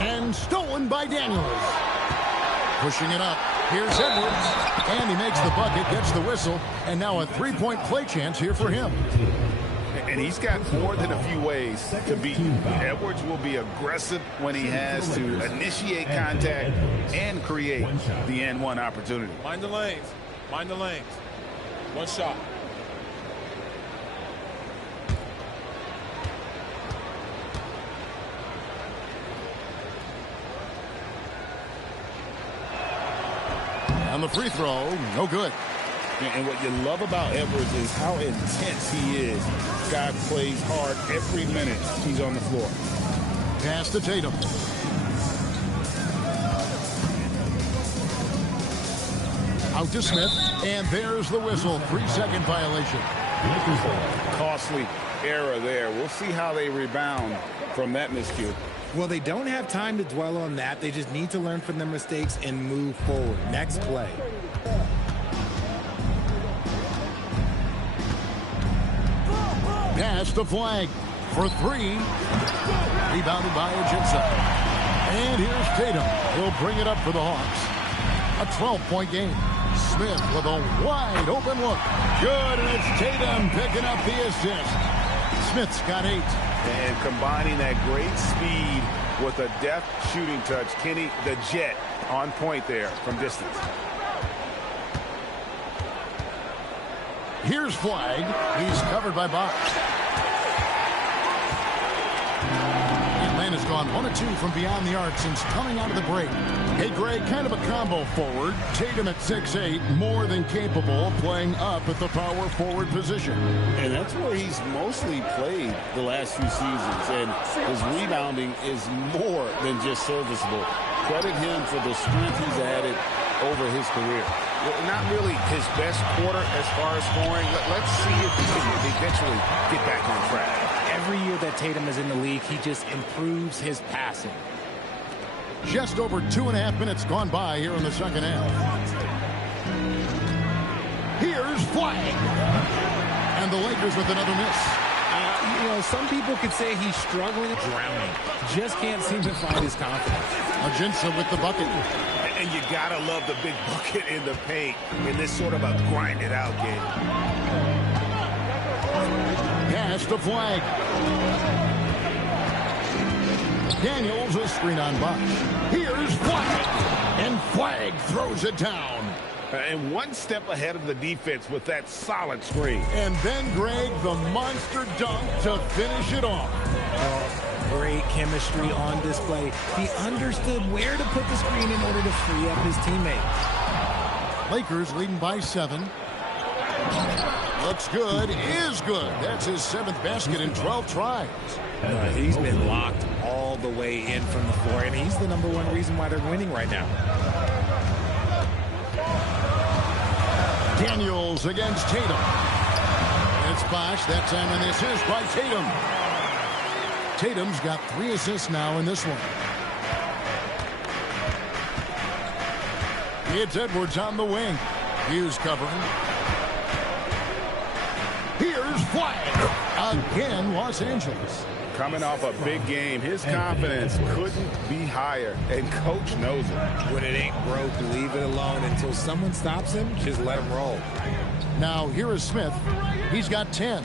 And stolen by Daniels. Pushing it up. Here's Edwards. And he makes the bucket, gets the whistle, and now a 3-point play chance here for him. And he's got more than a few ways to beat you. Edwards will be aggressive when he has to initiate contact and create the N1 opportunity. Mind the lanes. Mind the lanes. One shot. On the free throw, no good. And what you love about Edwards is how intense he is. Guy plays hard every minute he's on the floor. Pass to Tatum. Out to Smith, and there's the whistle. 3-second violation. Costly error there. We'll see how they rebound from that miscue. Well, they don't have time to dwell on that. They just need to learn from their mistakes and move forward. Next play. Pass to Flagg for 3. Rebounded by Ajinça. And here's Tatum. He'll bring it up for the Hawks. A 12-point game. Smith with a wide open look. Good, and it's Tatum picking up the assist. Smith's got 8. And combining that great speed with a deft shooting touch. Kenny, the Jet, on point there from distance. Here's Flagg. He's covered by Bosch. Atlanta's gone 1 of 2 from beyond the arc since coming out of the break. Hey, Greg, kind of a combo forward. Tatum at 6'8", more than capable of playing up at the power forward position. And that's where he's mostly played the last few seasons. And his rebounding is more than just serviceable. Credit him for the strength he's added over his career. Not really his best quarter as far as scoring. Let's see if he can eventually get back on track. Every year that Tatum is in the league, he just improves his passing. Just over 2.5 minutes gone by here in the second half. Here's Flemming. And the Lakers with another miss. You know, some people could say he's struggling, drowning. Just can't seem to find his confidence. Ajinça with the bucket. And you gotta love the big bucket in the paint in this sort of a grind-it-out game. Pass to Flagg. Daniels a screen on Bosch. Here's Flagg. And Flagg throws it down. And one step ahead of the defense with that solid screen. And then, Greg, the monster dunk to finish it off. Great chemistry on display. He understood where to put the screen in order to free up his teammates. Lakers leading by 7. Looks good, is good. That's his 7th basket in 12 tries. He's been locked all the way in from the floor, and he's the #1 reason why they're winning right now. Daniels against Tatum. It's Bosch, that time on the assist by Tatum. Tatum's got 3 assists now in this one. It's Edwards on the wing. Hughes covering. Here's Flagg. Again, Los Angeles. Coming off a big game, his confidence couldn't be higher, and coach knows it. When it ain't broke, leave it alone until someone stops him. Just let him roll. Now here is Smith. He's got 10.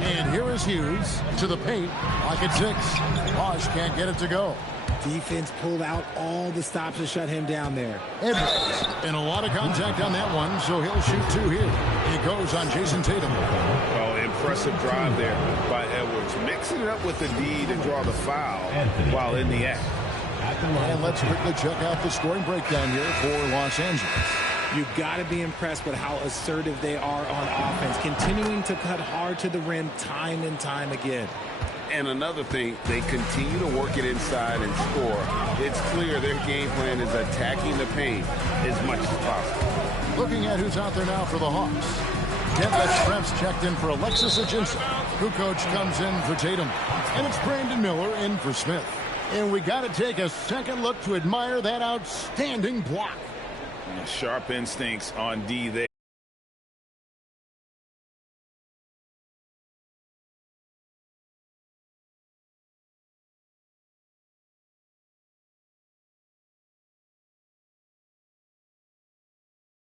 And here is Hughes to the paint, pocket 6. Bosch can't get it to go. Defense pulled out all the stops to shut him down there. Edwards, and a lot of contact on that one, so he'll shoot 2 here. It goes on Jason Tatum. Well, impressive drive there by Edwards, mixing it up with the D to draw the foul while in the act. And let's quickly check out the scoring breakdown here for Los Angeles. You've got to be impressed with how assertive they are on offense, continuing to cut hard to the rim time and time again. And another thing, they continue to work it inside and score. It's clear their game plan is attacking the paint as much as possible. Looking at who's out there now for the Hawks. Detlef Schrempf's checked in for Alexis Ajinça. Kukoc comes in for Tatum. And it's Brandon Miller in for Smith. And we got to take a second look to admire that outstanding block. Sharp instincts on D there.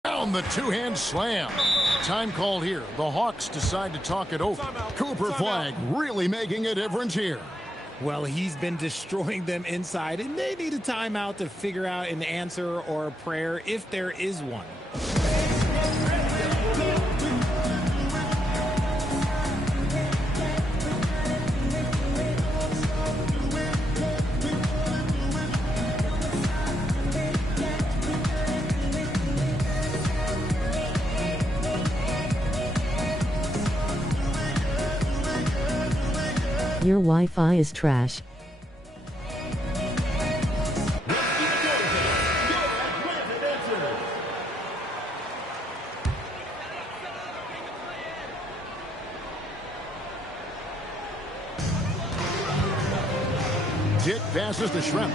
Down the two-hand slam. Time called here. The Hawks decide to talk it over. Cooper Flagg really making a difference here. Well, he's been destroying them inside, and they need a timeout to figure out an answer or a prayer if there is one. Your Wi-Fi is trash. Dick passes to Schrempf.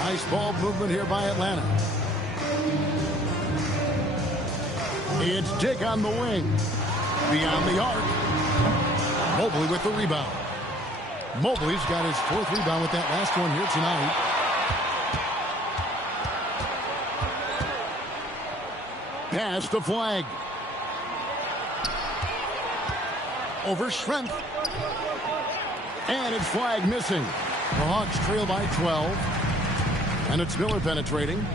Nice ball movement here by Atlanta. It's Dick on the wing. Beyond the arc. Mobley with the rebound. Mobley's got his 4th rebound with that last one here tonight. Pass to Flagg. Over Schrempf. And it's Flagg missing. The Hawks trail by 12. And it's Miller penetrating.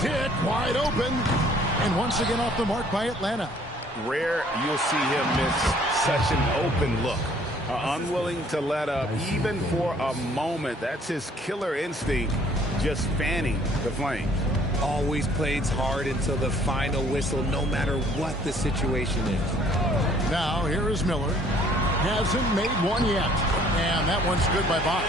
Dick wide open. And once again off the mark by Atlanta. Rare you'll see him miss such an open look. unwilling to let up even for a moment. That's his killer instinct, just fanning the flames. Always plays hard until the final whistle, no matter what the situation is. Now, here is Miller. Hasn't made one yet. And that one's good by Bosch.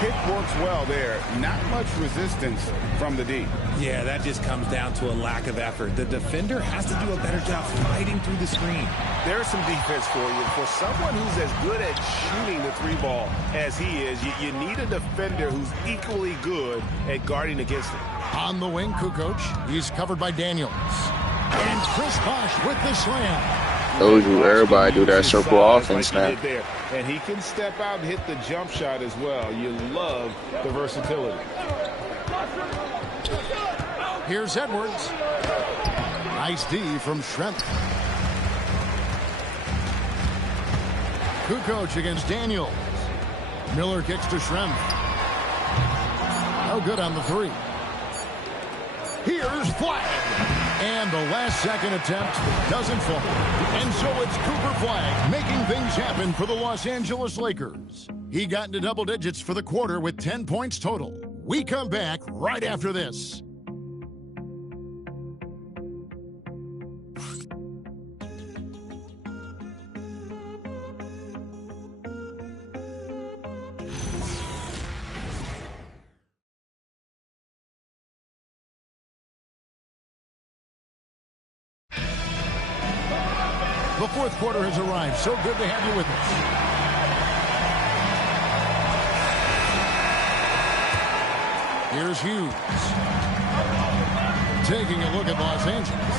Pick works well there. Not much resistance from the D. Yeah, that just comes down to a lack of effort. The defender has to do a better job fighting through the screen. There's some defense for you. For someone who's as good at shooting the three ball as he is, you need a defender who's equally good at guarding against it. On the wing, Kukoc. He's covered by Daniels. And Chris Bosch with the slam. Told you, everybody do that circle offense now. And he can step out and hit the jump shot as well. You love the versatility. Here's Edwards. Nice D from Schrempf. Kukoc against Daniels. Miller kicks to Schrempf. No good on the three. Here's Flagg. And the last second attempt doesn't fall. And so it's Cooper Flagg making things happen for the Los Angeles Lakers. He got into double digits for the quarter with 10 points total. We come back right after this. The fourth quarter has arrived. So good to have you with us. Here's Hughes. Taking a look at Los Angeles.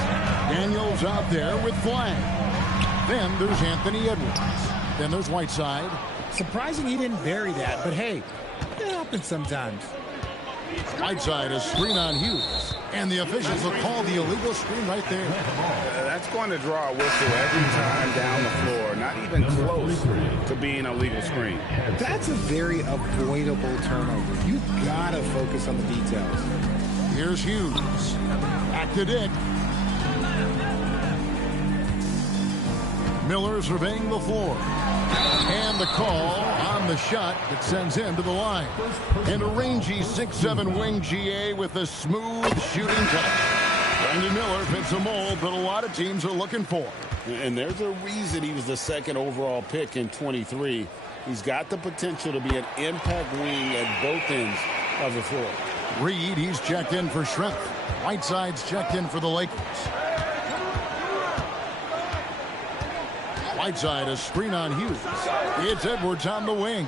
Daniels out there with Flagg. Then there's Anthony Edwards. Then there's Whiteside. Surprising he didn't bury that, but hey, it happens sometimes. Whiteside, a screen on Hughes. And the officials will call the illegal screen right there. That's going to draw a whistle every time down the floor. Not even close to being a legal screen. That's a very avoidable turnover. You gotta focus on the details. Here's Hughes. Back to Dick. Miller surveying the floor. And the call on the shot that sends him to the line. And a rangy 6'7" wing GA with a smooth shooting touch. Brandon Miller fits a mold that a lot of teams are looking for. And there's a reason he was the second overall pick in 23. He's got the potential to be an impact wing at both ends of the floor. Reed, he's checked in for Schrempf. Whiteside's checked in for the Lakers. Whiteside, a screen on Hughes. It's Edwards on the wing.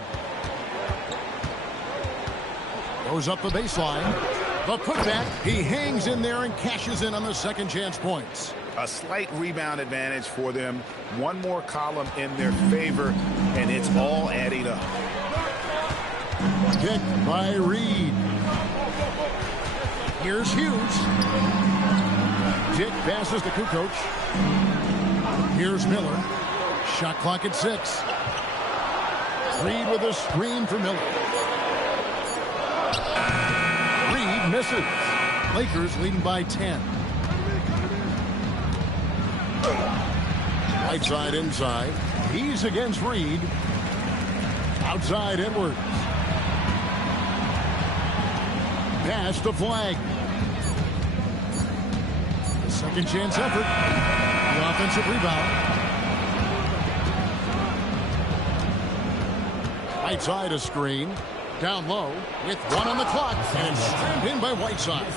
Goes up the baseline. The putback. He hangs in there and cashes in on the second chance points. A slight rebound advantage for them. One more column in their favor, and it's all adding up. Kick by Reed. Here's Hughes. Dick passes to Kukoc. Here's Miller. Shot clock at 6. Reed with a screen for Miller. Reed misses. Lakers leading by 10. Whiteside inside. He's against Reed. Outside Edwards. Pass to Flagg. The second chance effort. The offensive rebound. Whiteside a screen. Down low with one on the clock. And it's slammed in by Whiteside.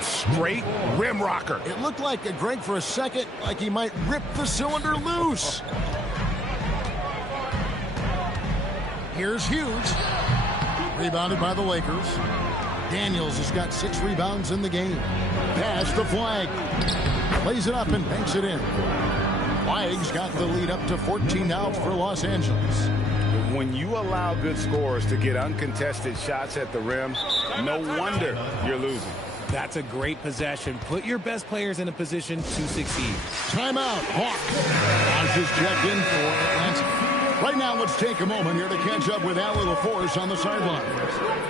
Straight rim rocker. It looked like Greg for a second like he might rip the cylinder loose. Here's Hughes. Rebounded by the Lakers. Daniels has got 6 rebounds in the game. Pass to Flagg. Plays it up and banks it in. Flagg's got the lead up to 14 now for Los Angeles. When you allow good scorers to get uncontested shots at the rim, no wonder you're losing. That's a great possession. Put your best players in a position to succeed. Timeout. Hawks. Bosch is checked in for Atlanta. Right now, let's take a moment here to catch up with Allie LaForce on the sidelines.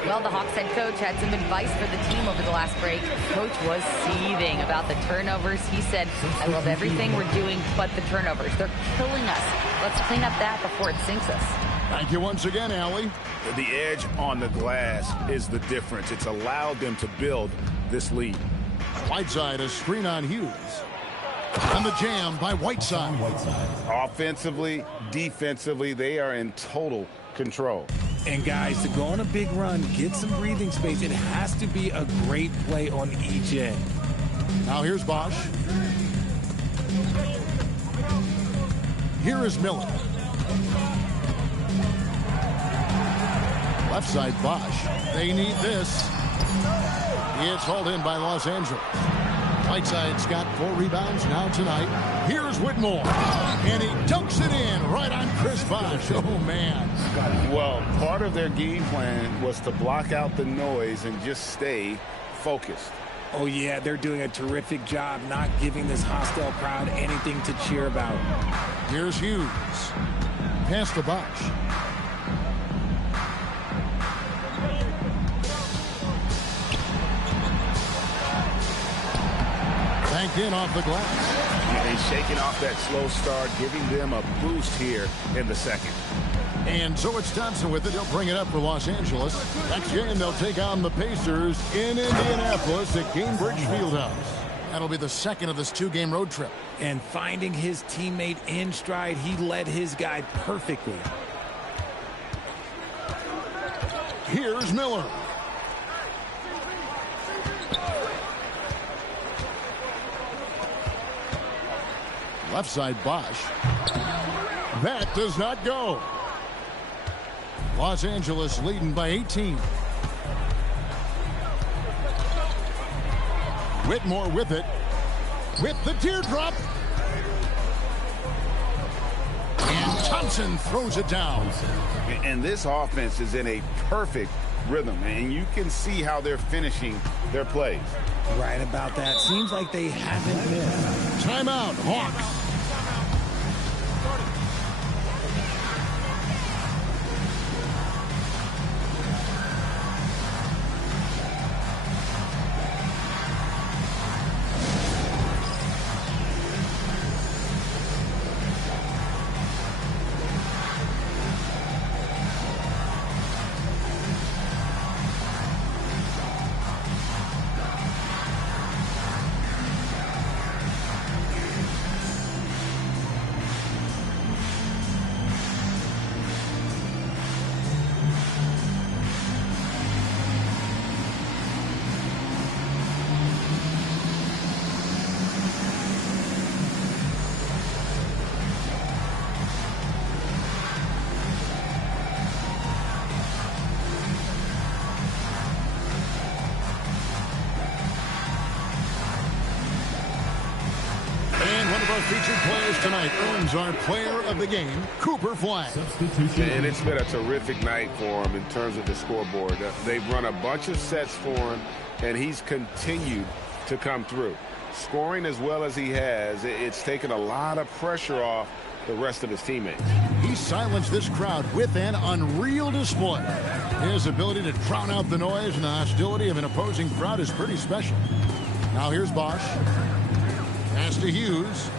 Well, the Hawks head coach had some advice for the team over the last break. Coach was seething about the turnovers. He said, I love everything we're doing but the turnovers. They're killing us. Let's clean up that before it sinks us. Thank you once again, Allie. The edge on the glass is the difference. It's allowed them to build this lead. Whiteside, a screen on Hughes. And the jam by Whiteside. Offensively, defensively, they are in total control. And guys, to go on a big run, get some breathing space, it has to be a great play on each end. Now here's Bosch. Here is Miller. Left side Bosch. They need this. It's hauled in by Los Angeles. Whiteside's got 4 rebounds now tonight. Here's Whitmore. And he dunks it in right on Chris Bosch. Oh, man. Well, part of their game plan was to block out the noise and just stay focused. Oh, yeah, they're doing a terrific job not giving this hostile crowd anything to cheer about. Here's Hughes. Pass to Bosch. Banked in off the glass. Yeah, he's shaking off that slow start, giving them a boost here in the second. And so it's Thompson with it. He'll bring it up for Los Angeles. Next game, they'll take on the Pacers in Indianapolis at Cambridge Fieldhouse. That'll be the second of this 2-game road trip. And finding his teammate in stride, he led his guy perfectly. Here's Miller. Left side Bosch. That does not go. Los Angeles leading by 18. Whitmore with it. With the teardrop. And Thompson throws it down. And this offense is in a perfect rhythm, and you can see how they're finishing their plays. Right about that. Seems like they haven't missed. Timeout, Hawks. Featured players tonight earns our player of the game, Cooper Flag. And it's been a terrific night for him in terms of the scoreboard. They've run a bunch of sets for him, and he's continued to come through. Scoring as well as he has, it's taken a lot of pressure off the rest of his teammates. He silenced this crowd with an unreal display. His ability to drown out the noise and the hostility of an opposing crowd is pretty special. Now here's Bosch. Pass to Hughes.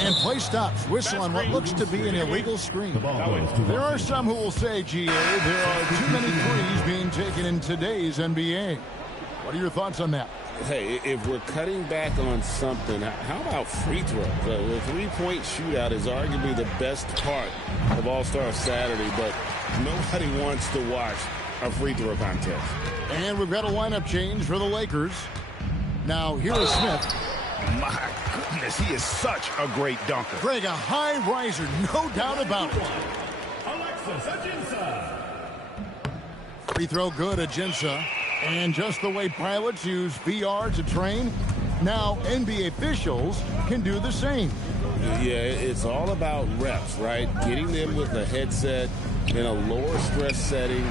And play stops. Whistle on what looks to be an illegal screen. There are some who will say, GA, there are too many threes being taken in today's NBA. What are your thoughts on that? Hey, if we're cutting back on something, how about free throws? The three-point shootout is arguably the best part of All-Star Saturday, but nobody wants to watch a free throw contest. And we've got a lineup change for the Lakers. Now, here is Smith. My goodness, he is such a great dunker. Greg, a high riser, no doubt about it. Free throw good, Ajinça. And just the way pilots use VR to train, now NBA officials can do the same. Yeah, it's all about reps, right? Getting them with a headset in a lower stress setting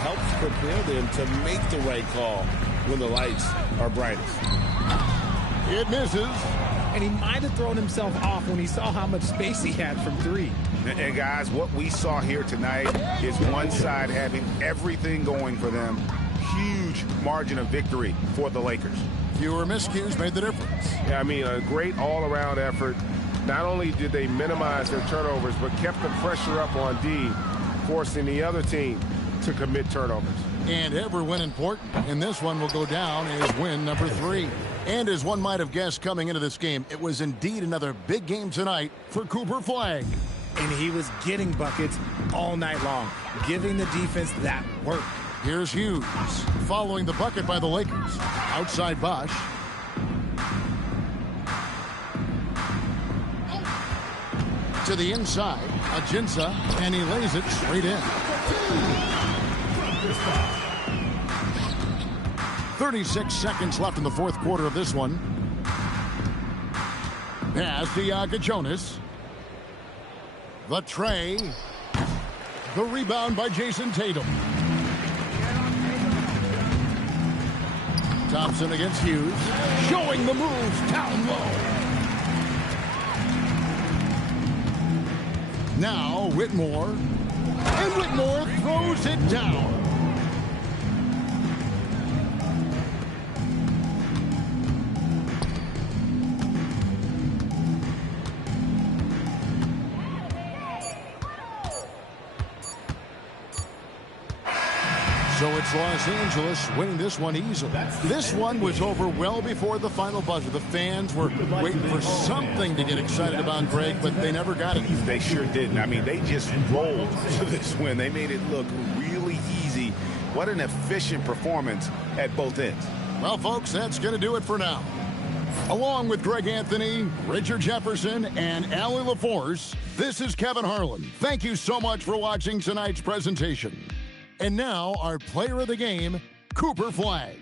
helps prepare them to make the right call when the lights are brightest. It misses. and he might have thrown himself off when he saw how much space he had from three. And guys, what we saw here tonight is one side having everything going for them. Huge margin of victory for the Lakers. Fewer miscues made the difference. Yeah, I mean, a great all-around effort. Not only did they minimize their turnovers, but kept the pressure up on D, forcing the other team to commit turnovers. And every win important, and this one will go down as win number 3. And as one might have guessed coming into this game, it was indeed another big game tonight for Cooper Flagg. And he was getting buckets all night long, giving the defense that work. Here's Hughes, following the bucket by the Lakers. Outside Bosch. To the inside, Ajinça, and he lays it straight in. 36 seconds left in the fourth quarter of this one. Pass to Jonas. The tray. The rebound by Jason Tatum. Thompson against Hughes. Showing the moves down low. Now Whitmore. And Whitmore throws it down. So it's Los Angeles winning this one easily. This one was over well before the final buzzer. The fans were waiting for something to get excited about, Greg, but they never got it. They sure didn't. I mean, they just rolled to this win. They made it look really easy. What an efficient performance at both ends. Well, folks, that's going to do it for now. Along with Greg Anthony, Richard Jefferson, and Allie LaForce, this is Kevin Harlan. Thank you so much for watching tonight's presentation. And now, our player of the game, Cooper Flagg.